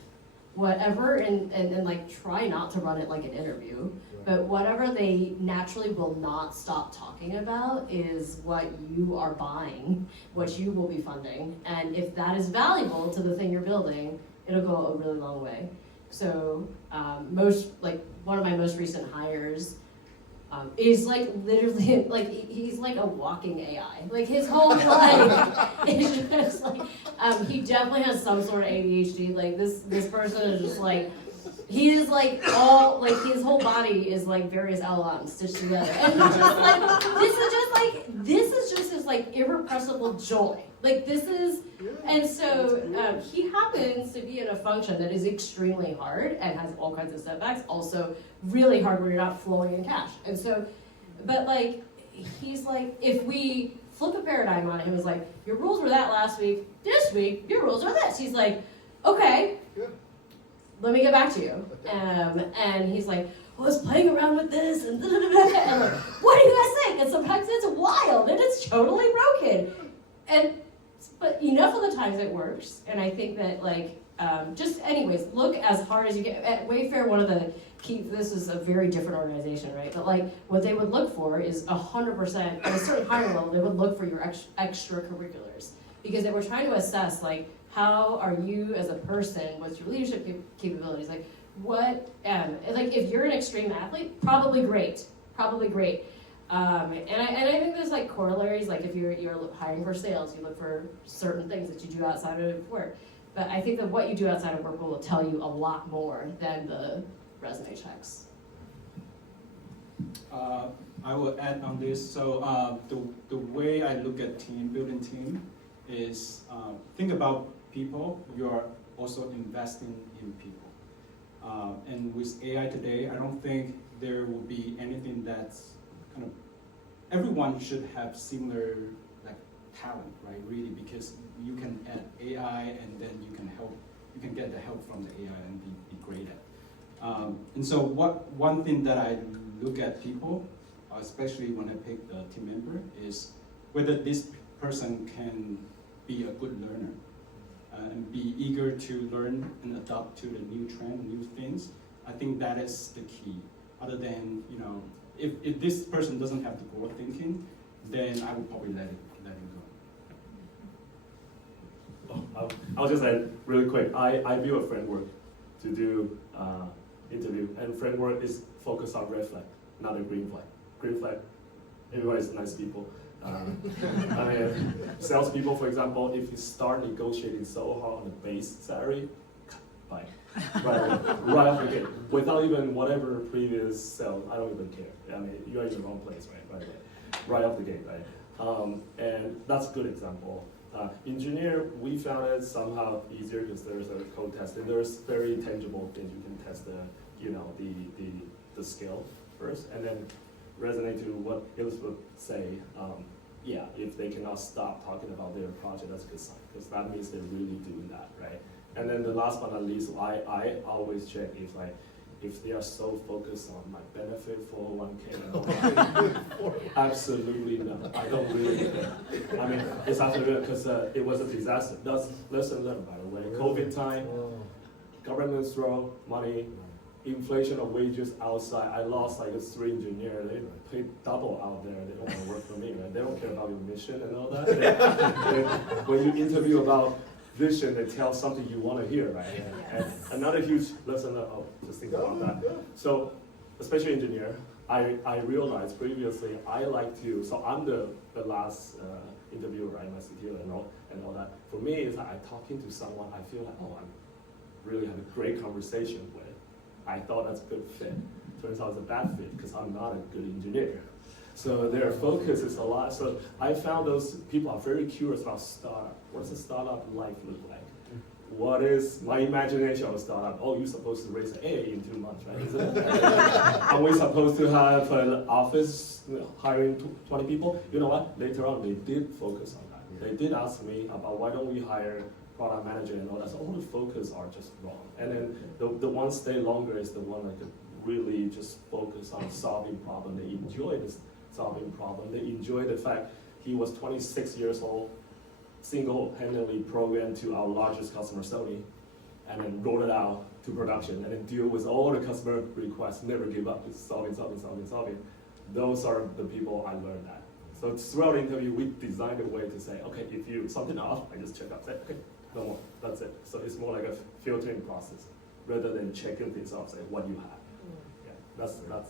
Whatever, and like try not to run it like an interview, but whatever they naturally will not stop talking about is what you are buying, what you will be funding. And if that is valuable to the thing you're building, it'll go a really long way. So one of my most recent hires is like literally like he's like a walking AI. Like his whole life is just like he definitely has some sort of ADHD. Like this person is just like he is like all, like his whole body is like various L-ons stitched together. And he's just like, this is just his like irrepressible joy. Like this is, and so he happens to be in a function that is extremely hard and has all kinds of setbacks, also really hard where you're not flowing in cash. And so, but like, he's like, if we flip a paradigm on it, he was like, your rules were that last week, this week, your rules are this. He's like, okay, let me get back to you. And he's like, I was playing around with this and da-da-da-da. And I'm like, what do you guys think? And sometimes it's wild and it's totally broken. But enough of the times it works. And I think that like, just anyways, look as hard as you get. At Wayfair, one of the key, this is a very different organization, right? But like what they would look for is 100%, at a certain hiring level, they would look for your extracurriculars. Because they were trying to assess like, how are you as a person, what's your leadership capabilities? Like what, like if you're an extreme athlete, probably great. And I think there's like corollaries, like if you're hiring for sales, you look for certain things that you do outside of work. But I think that what you do outside of work will tell you a lot more than the resume checks. I will add on this. So the way I look at building team is think about people. You are also investing in people. And with AI today, I don't think there will be anything that's kind of, everyone should have similar like talent, right? Really, because you can add AI and then you can get the help from the AI and be great at. And so one thing that I look at people, especially when I pick the team member, is whether this person can be a good learner and be eager to learn and adapt to the new trend, new things. I think that is the key. Other than, you know, if this person doesn't have the growth thinking, then I would probably let it go. I'll just add really quick. I built a framework to do interview, and framework is focused on red flag, not a green flag. Green flag, everybody's nice people. I mean, salespeople, for example, if you start negotiating so hard on the base salary, bye. Right off the gate, without even whatever previous sales, I don't even care. I mean, you're in the wrong place, right off the gate, right? And that's a good example. Engineer, we found it somehow easier because there's a code test, and there's very tangible things you can test the skill first, and then resonate to what Elizabeth say. Yeah, if they cannot stop talking about their project, that's a good sign, because that means they're really doing that, right? And then the last but not least, I always check if they are so focused on my benefit 401k and all that. Absolutely not. I don't really care. I mean, it's absolutely because it was a disaster. That's lesson learned, by the way. COVID time, government throw money, inflation of wages outside. I lost like 3 engineers. They paid double out there. They don't want to work for me, right? They don't care about your mission and all that. When you interview about vision, they tell something you want to hear, right? And another huge lesson, just think about that. So, especially engineer, I realized previously I like to, so I'm the last interviewer, right, my CTO and all that. For me, it's like I talking to someone I feel like, oh, I'm really have a great conversation with. I thought that's a good fit. Turns out it's a bad fit because I'm not a good engineer. So their focus is a lot. So I found those people are very curious about startup. What's a startup life look like? What is my imagination of a startup? Oh, you're supposed to raise an A in 2 months, right? Isn't it? Are we supposed to have an office hiring 20 people? You know what? Later on, they did focus on that. They did ask me about why don't we hire product manager and all that. So all the focus are just wrong. And then the one stay longer is the one that could really just focus on solving problem. They enjoy this solving problem. They enjoy the fact he was 26 years old, single-handedly programmed to our largest customer, Sony, and then roll it out to production, and then deal with all the customer requests, never give up, it's solving. Those are the people I learned that. So throughout the interview, we designed a way to say, okay, if you something off, I just check up, say, okay, no more, that's it. So it's more like a filtering process, rather than checking things off, say what you have. Yeah, that's mine.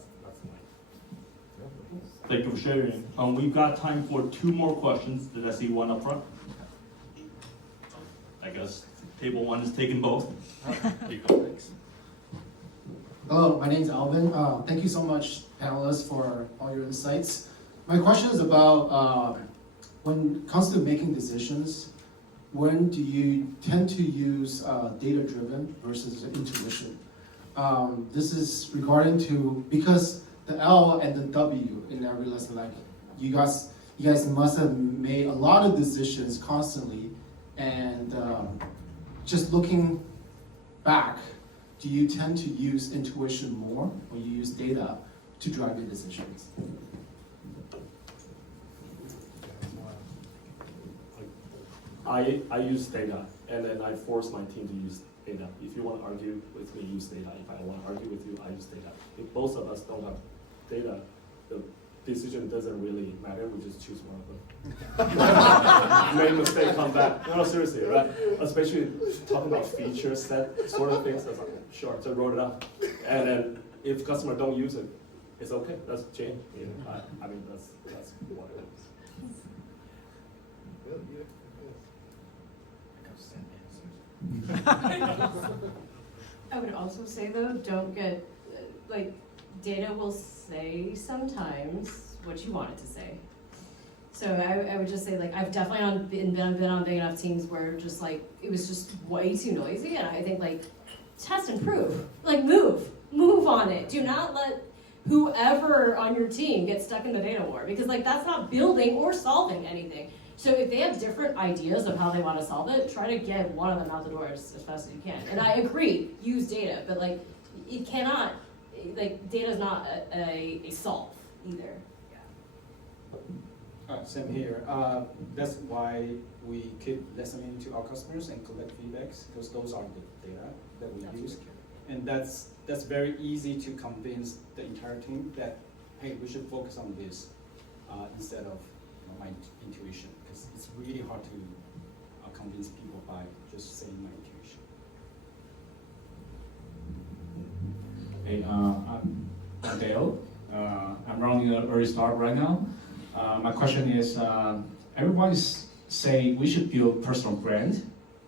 Thank you for sharing. We've got time for 2 more questions. Did I see one up front? I guess table 1 is taking both. There you go. Thanks. Hello, my name is Alvin. Thank you so much, panelists, for all your insights. My question is about when it comes to making decisions, when do you tend to use data-driven versus intuition? This is regarding to, because the L and the W in every lesson, like you guys must have made a lot of decisions constantly, and just looking back, do you tend to use intuition more, or you use data to drive your decisions? I use data, and then I force my team to use data. If you want to argue with me, use data. If I want to argue with you, I use data. If both of us don't have data, the decision doesn't really matter. We just choose one of them. Make a mistake, come back. No, seriously, right? Especially talking about feature set sort of things. That's like, sure, just roll it up. And then if customer don't use it, it's okay. That's change. You know? I mean, that's what it is. Well, yeah, I would also say though, don't get, like, data will say sometimes what you want it to say. So I would just say, like, I've definitely been on big enough teams where just like, it was just way too noisy, and I think like, test and prove. Like move on it. Do not let whoever on your team get stuck in the data war, because like that's not building or solving anything. So if they have different ideas of how they want to solve it, try to get one of them out the door as fast as you can. And I agree, use data, but like it cannot, like data is not a solve either. Same here. That's why we keep listening to our customers and collect feedbacks, because those are the data that we use. And that's very easy to convince the entire team that, hey, we should focus on this instead of my intuition, because it's really hard to convince people by just saying my intuition. Hey, I'm Dale. I'm running an early startup right now. My question is, everyone's saying we should build personal brand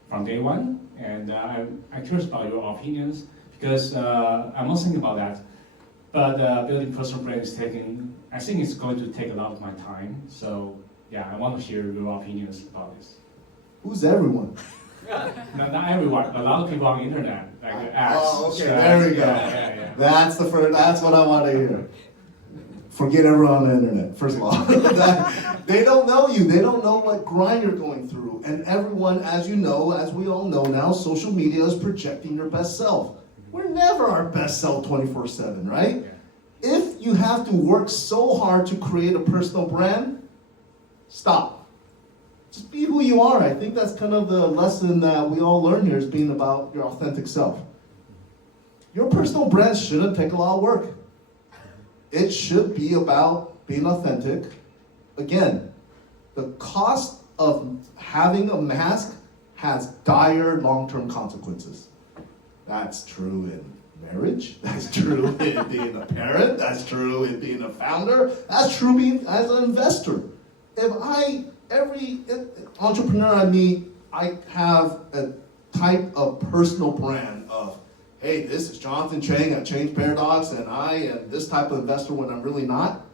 from day one, and I'm curious about your opinions, because I'm not thinking about that. But building personal brand is I think it's going to take a lot of my time. So yeah, I want to hear your opinions about this. Who's everyone? No, not everyone. A lot of people on the internet, like the apps. Oh, okay, there we go. Yeah. That's that's what I want to hear. Forget everyone on the internet, first of all. They don't know you. They don't know what grind you're going through. And everyone, as you know, as we all know now, social media is projecting your best self. We're never our best self 24/7, right? If you have to work so hard to create a personal brand, stop. Just be who you are. I think that's kind of the lesson that we all learn here, is being about your authentic self. Your personal brand shouldn't take a lot of work. It should be about being authentic. Again, the cost of having a mask has dire long-term consequences. That's true in marriage, that's true in being a parent, that's true in being a founder, that's true being as an investor. Every entrepreneur I meet, I have a type of personal brand of, hey, this is Jonathan Chang at Change Paradox, and I am this type of investor when I'm really not.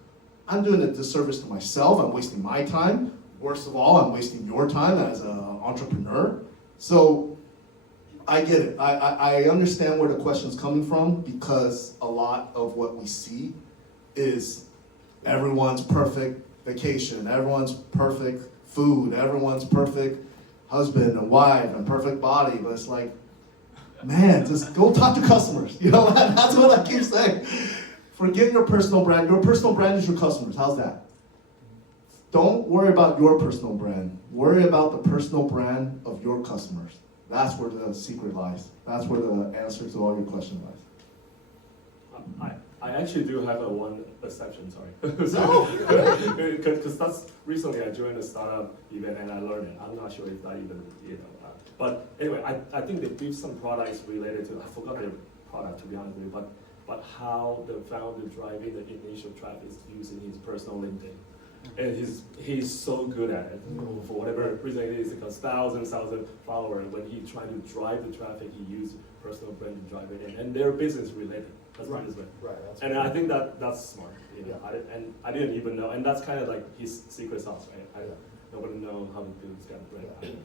I'm doing a disservice to myself. I'm wasting my time. Worst of all, I'm wasting your time as an entrepreneur. So I get it. I understand where the question's coming from, because a lot of what we see is everyone's perfect vacation, everyone's perfect food, everyone's perfect husband and wife and perfect body, but it's like, man, just go talk to customers. You know, that's what I keep saying. Forget your personal brand. Your personal brand is your customers. How's that? Don't worry about your personal brand. Worry about the personal brand of your customers. That's where the secret lies. That's where the answer to all your questions lies. I actually do have one exception, sorry. Because that's recently I joined a startup event and I learned it. I'm not sure if that even, but anyway, I think they built some products related to, I forgot their product to be honest with you, but how the founder driving the initial traffic is using his personal LinkedIn. And he's so good at it. For whatever reason it is, because thousands of followers. When he tried to drive the traffic, he used personal brand to drive it in, and they're business related. Let's put it this way. Right. That's And I think that's smart. You know, I didn't even know, and that's kind of like his secret sauce, right? Nobody know how to do this kind of brand.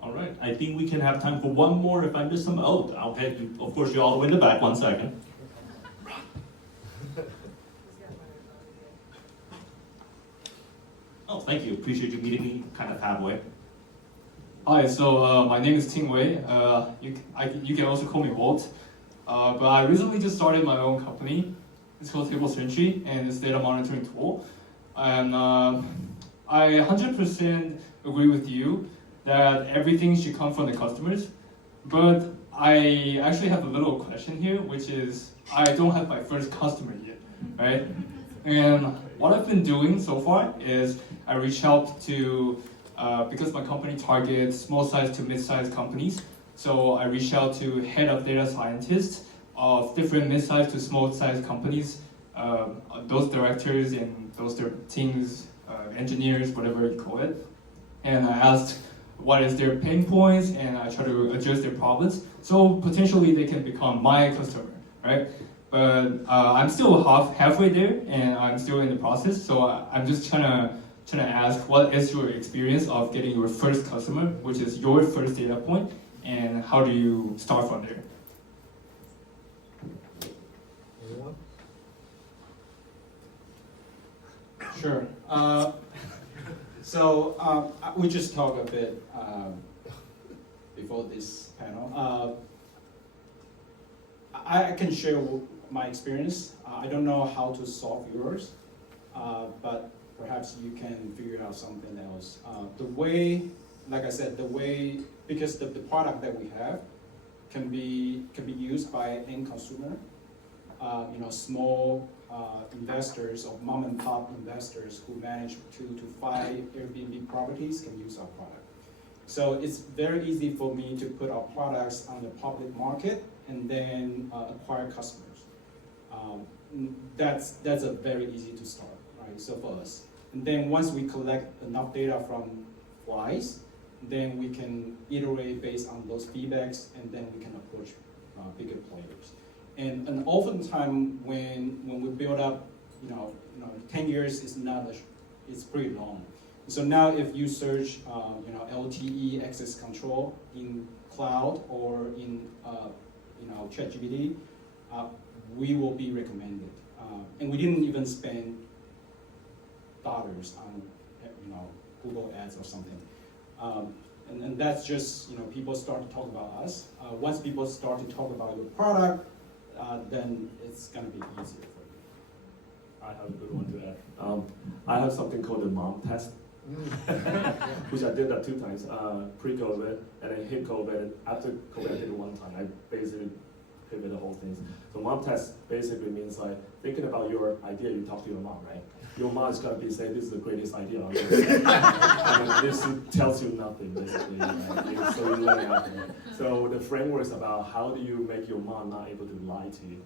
All right, I think we can have time for one more if I miss some. Oh, I'll head you, of course, you're all the way in the back, 1 second. Oh, thank you, appreciate you meeting me kind of halfway. Hi, so my name is Hsueh. You can also call me Walt. But I recently just started my own company. It's called Table Sentry, and it's data monitoring tool. And I 100% agree with you that everything should come from the customers. But I actually have a little question here, which is I don't have my first customer yet, right? And what I've been doing so far is I reach out to, because my company targets small-sized to mid-sized companies, so I reach out to head of data scientists of different mid-sized to small-sized companies, those directors and those teams, engineers, whatever you call it. And I asked what is their pain points, and I try to address their problems, so potentially they can become my customer, right? But I'm still halfway there, and I'm still in the process, so I'm just trying to ask, what is your experience of getting your first customer, which is your first data point, and how do you start from there? Anyone? Sure. So we just talked a bit before this panel. I can share my experience. I don't know how to solve yours, but perhaps you can figure out something else. The way, like I said, because the product that we have can be used by end consumer, small investors or mom and pop investors who manage 2 to 5 Airbnb properties can use our product. So it's very easy for me to put our products on the public market and then acquire customers. That's a very easy to start, right? So for us, and then once we collect enough data from flies, then we can iterate based on those feedbacks, and then we can approach bigger players. And oftentimes when we build up, 10 years is it's pretty long. So now if you search, LTE access control in cloud or in, ChatGPT, we will be recommended. And we didn't even spend dollars on, Google Ads or something. And that's just, people start to talk about us. Once people start to talk about your product, then it's going to be easier for you. I have a good one to add. I have something called the mom test, which I did that 2 times, pre-COVID, and then hit COVID. After COVID, I did it 1 time. I basically pivoted the whole thing. So mom test basically means like thinking about your idea, you talk to your mom, right? Your mom is going to be saying, this is the greatest idea on earth. And then this tells you nothing, basically. Right? So you learn after that. So the framework is about how do you make your mom not able to lie to you.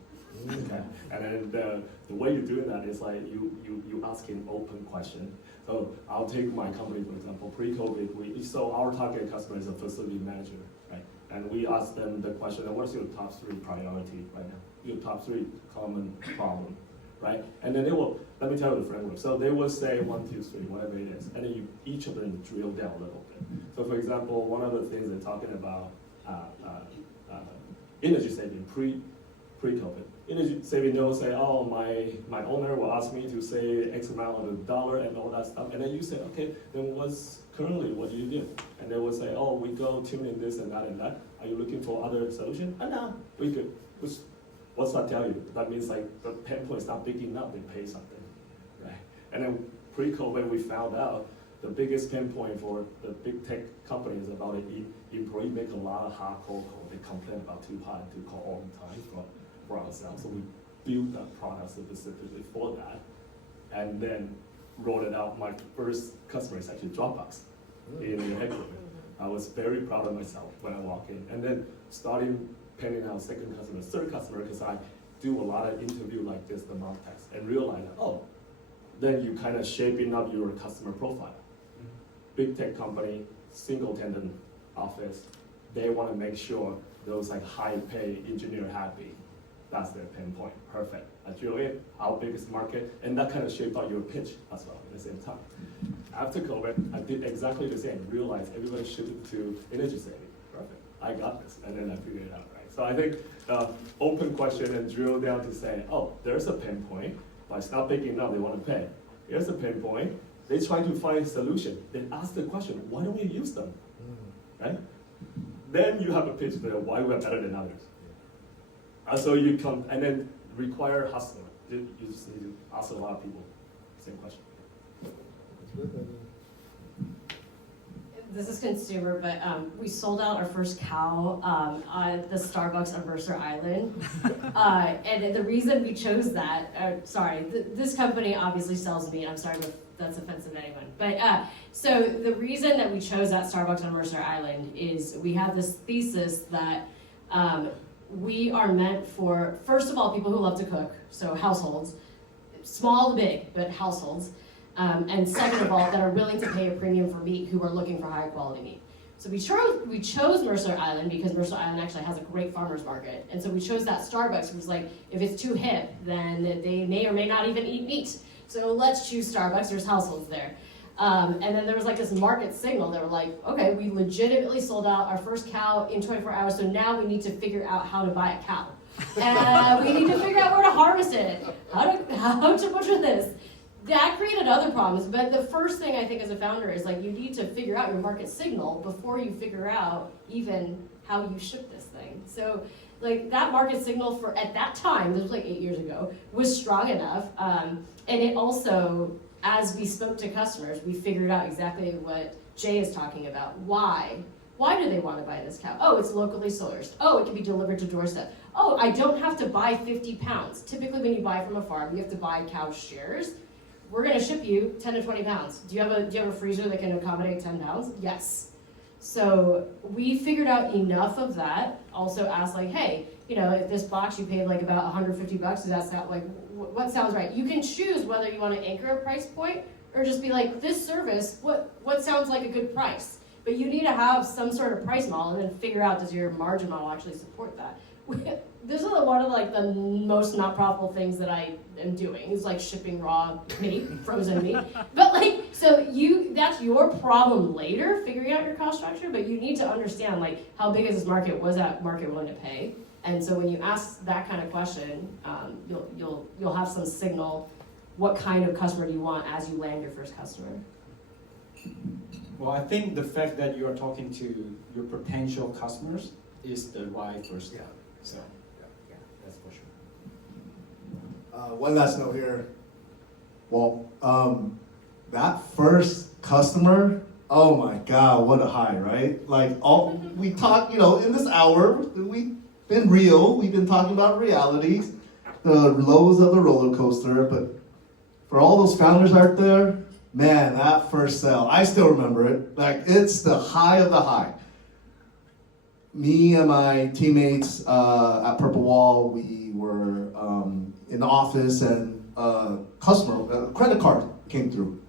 Okay. And then the way you're doing that is like you asking open question. So I'll take my company, for example, pre-COVID, so our target customer is a facility manager, right? And we ask them the question, what's your top 3 priority right now? Your top 3 common problem, right? And then they will, let me tell you the framework. So they will say 1, 2, 3, whatever it is. And then each of them drill down a little bit. So for example, one of the things they're talking about, energy saving pre-COVID. Energy saving, they'll say, oh, my owner will ask me to save X amount of $1 and all that stuff. And then you say, okay, then what do you do? And they will say, oh, we go tune in this and that and that. Are you looking for other solution? No, we good. What's that tell you? That means like the pain point is not big enough, they pay something, right? And then pre-COVID, we found out the biggest pain point for the big tech companies about it, employee make a lot of hard cold call. They complain about too hard to call all the time for ourselves. So we built that product specifically for that, and then rolled it out. My first customer is actually Dropbox in the headquarters. I was very proud of myself when I walked in, and then starting penning out second customer, third customer, because I do a lot of interview like this, the mock test, and realize that, oh, then you kind of shaping up your customer profile. Big tech company, single tenant office, they want to make sure those like high pay engineer happy. That's their pain point. Perfect. I drill in, how big is the market? And that kind of shaped out your pitch as well at the same time. After COVID, I did exactly the same. Realized everybody shifted to energy saving. Perfect. I got this. And then I figured it out, right? So I think open question and drill down to say, oh, there's a pain point, but it's not big enough, they want to pay. Here's a pain point. They try to find a solution. Then ask the question, why don't we use them? Right? Then you have a pitch there, why we're better than others. So you come, and then require hustler. You just need to ask a lot of people, same question. This is consumer, but we sold out our first cow at the Starbucks on Mercer Island. And the reason we chose that, this company obviously sells meat. I'm sorry if that's offensive to anyone. But so the reason that we chose that Starbucks on Mercer Island is we have this thesis that we are meant for, first of all, people who love to cook, so households, small to big, but households. And second of all, that are willing to pay a premium for meat, who are looking for higher quality meat. So we chose Mercer Island because Mercer Island actually has a great farmer's market. And so we chose that Starbucks. It was like, if it's too hip, then they may or may not even eat meat. So let's choose Starbucks, there's households there. And then there was like this market signal. They were like, okay, we legitimately sold out our first cow in 24 hours, so now we need to figure out how to buy a cow. And we need to figure out where to harvest it, how to butcher this. That created other problems, but the first thing I think as a founder is like you need to figure out your market signal before you figure out even how you ship this thing. So like that market signal for at that time, this was like 8 years ago, was strong enough. And it also, as we spoke to customers, we figured out exactly what Jay is talking about. Why? Why do they want to buy this cow? Oh, it's locally sourced. Oh, it can be delivered to doorstep. Oh, I don't have to buy 50 pounds. Typically when you buy from a farm, you have to buy cow shares. We're gonna ship you 10 to 20 pounds. Do you have a freezer that can accommodate 10 pounds? Yes. So we figured out enough of that. Also asked like, hey, you know, if this box you paid like about 150 bucks, does that sound like, what sounds right? You can choose whether you wanna anchor a price point or just be like, this service, what sounds like a good price? But you need to have some sort of price model and then figure out, does your margin model actually support that? This is one of like the most not profitable things that I am doing. Is like shipping raw meat, frozen meat. But like, so that's your problem later, figuring out your cost structure. But you need to understand like how big is this market? Was that market willing to pay? And so when you ask that kind of question, you'll have some signal. What kind of customer do you want as you land your first customer? Well, I think the fact that you are talking to your potential customers is the right first step. So, yeah, that's for sure. One last note here. Well, that first customer, oh my God, what a high, right? Like we talk, you know, in this hour, we've been real. We've been talking about realities, the lows of the roller coaster. But for all those founders out there, man, that first sale, I still remember it. Like it's the high of the high. Me and my teammates at Purple Wall, we were in the office and a credit card came through.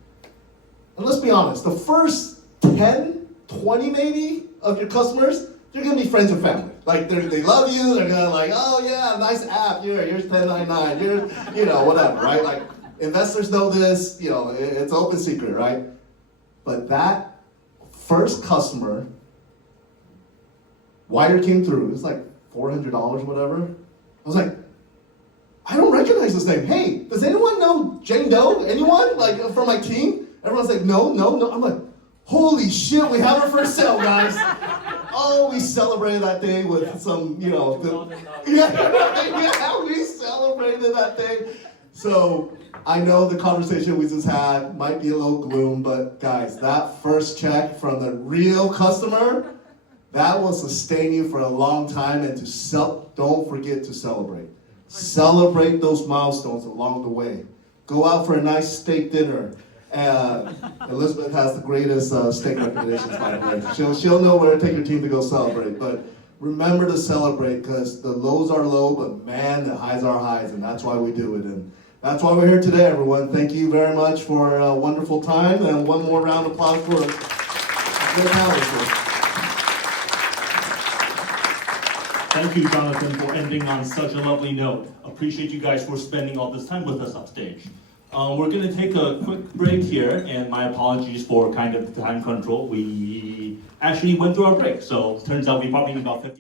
And let's be honest, the first 10, 20 maybe of your customers, they're gonna be friends and family. Like they love you, they're gonna like, oh yeah, nice app, here's 1099, here's, you know, whatever, right? Like investors know this, you know, it's open secret, right? But that first customer, wire came through, it was like $400 or whatever. I was like, I don't recognize this name. Hey, does anyone know Chang? Anyone? Like from my team? Everyone's like, no. I'm like, holy shit, we have our first sale, guys. Oh, we celebrated that day with some, you know. Yeah, we celebrated that day. So I know the conversation we just had might be a little gloom, but guys, that first check from the real customer, that will sustain you for a long time, and don't forget to celebrate. Celebrate those milestones along the way. Go out for a nice steak dinner. Elizabeth has the greatest steak recommendations, by the way. She'll know where to take your team to go celebrate. But remember to celebrate, because the lows are low, but man, the highs are highs, and that's why we do it. And that's why we're here today, everyone. Thank you very much for a wonderful time, and one more round of applause for the panelists. Thank you, Jonathan, for ending on such a lovely note. Appreciate you guys for spending all this time with us upstage. We're going to take a quick break here, and my apologies for kind of the time control. We actually went through our break, so turns out we probably need about 50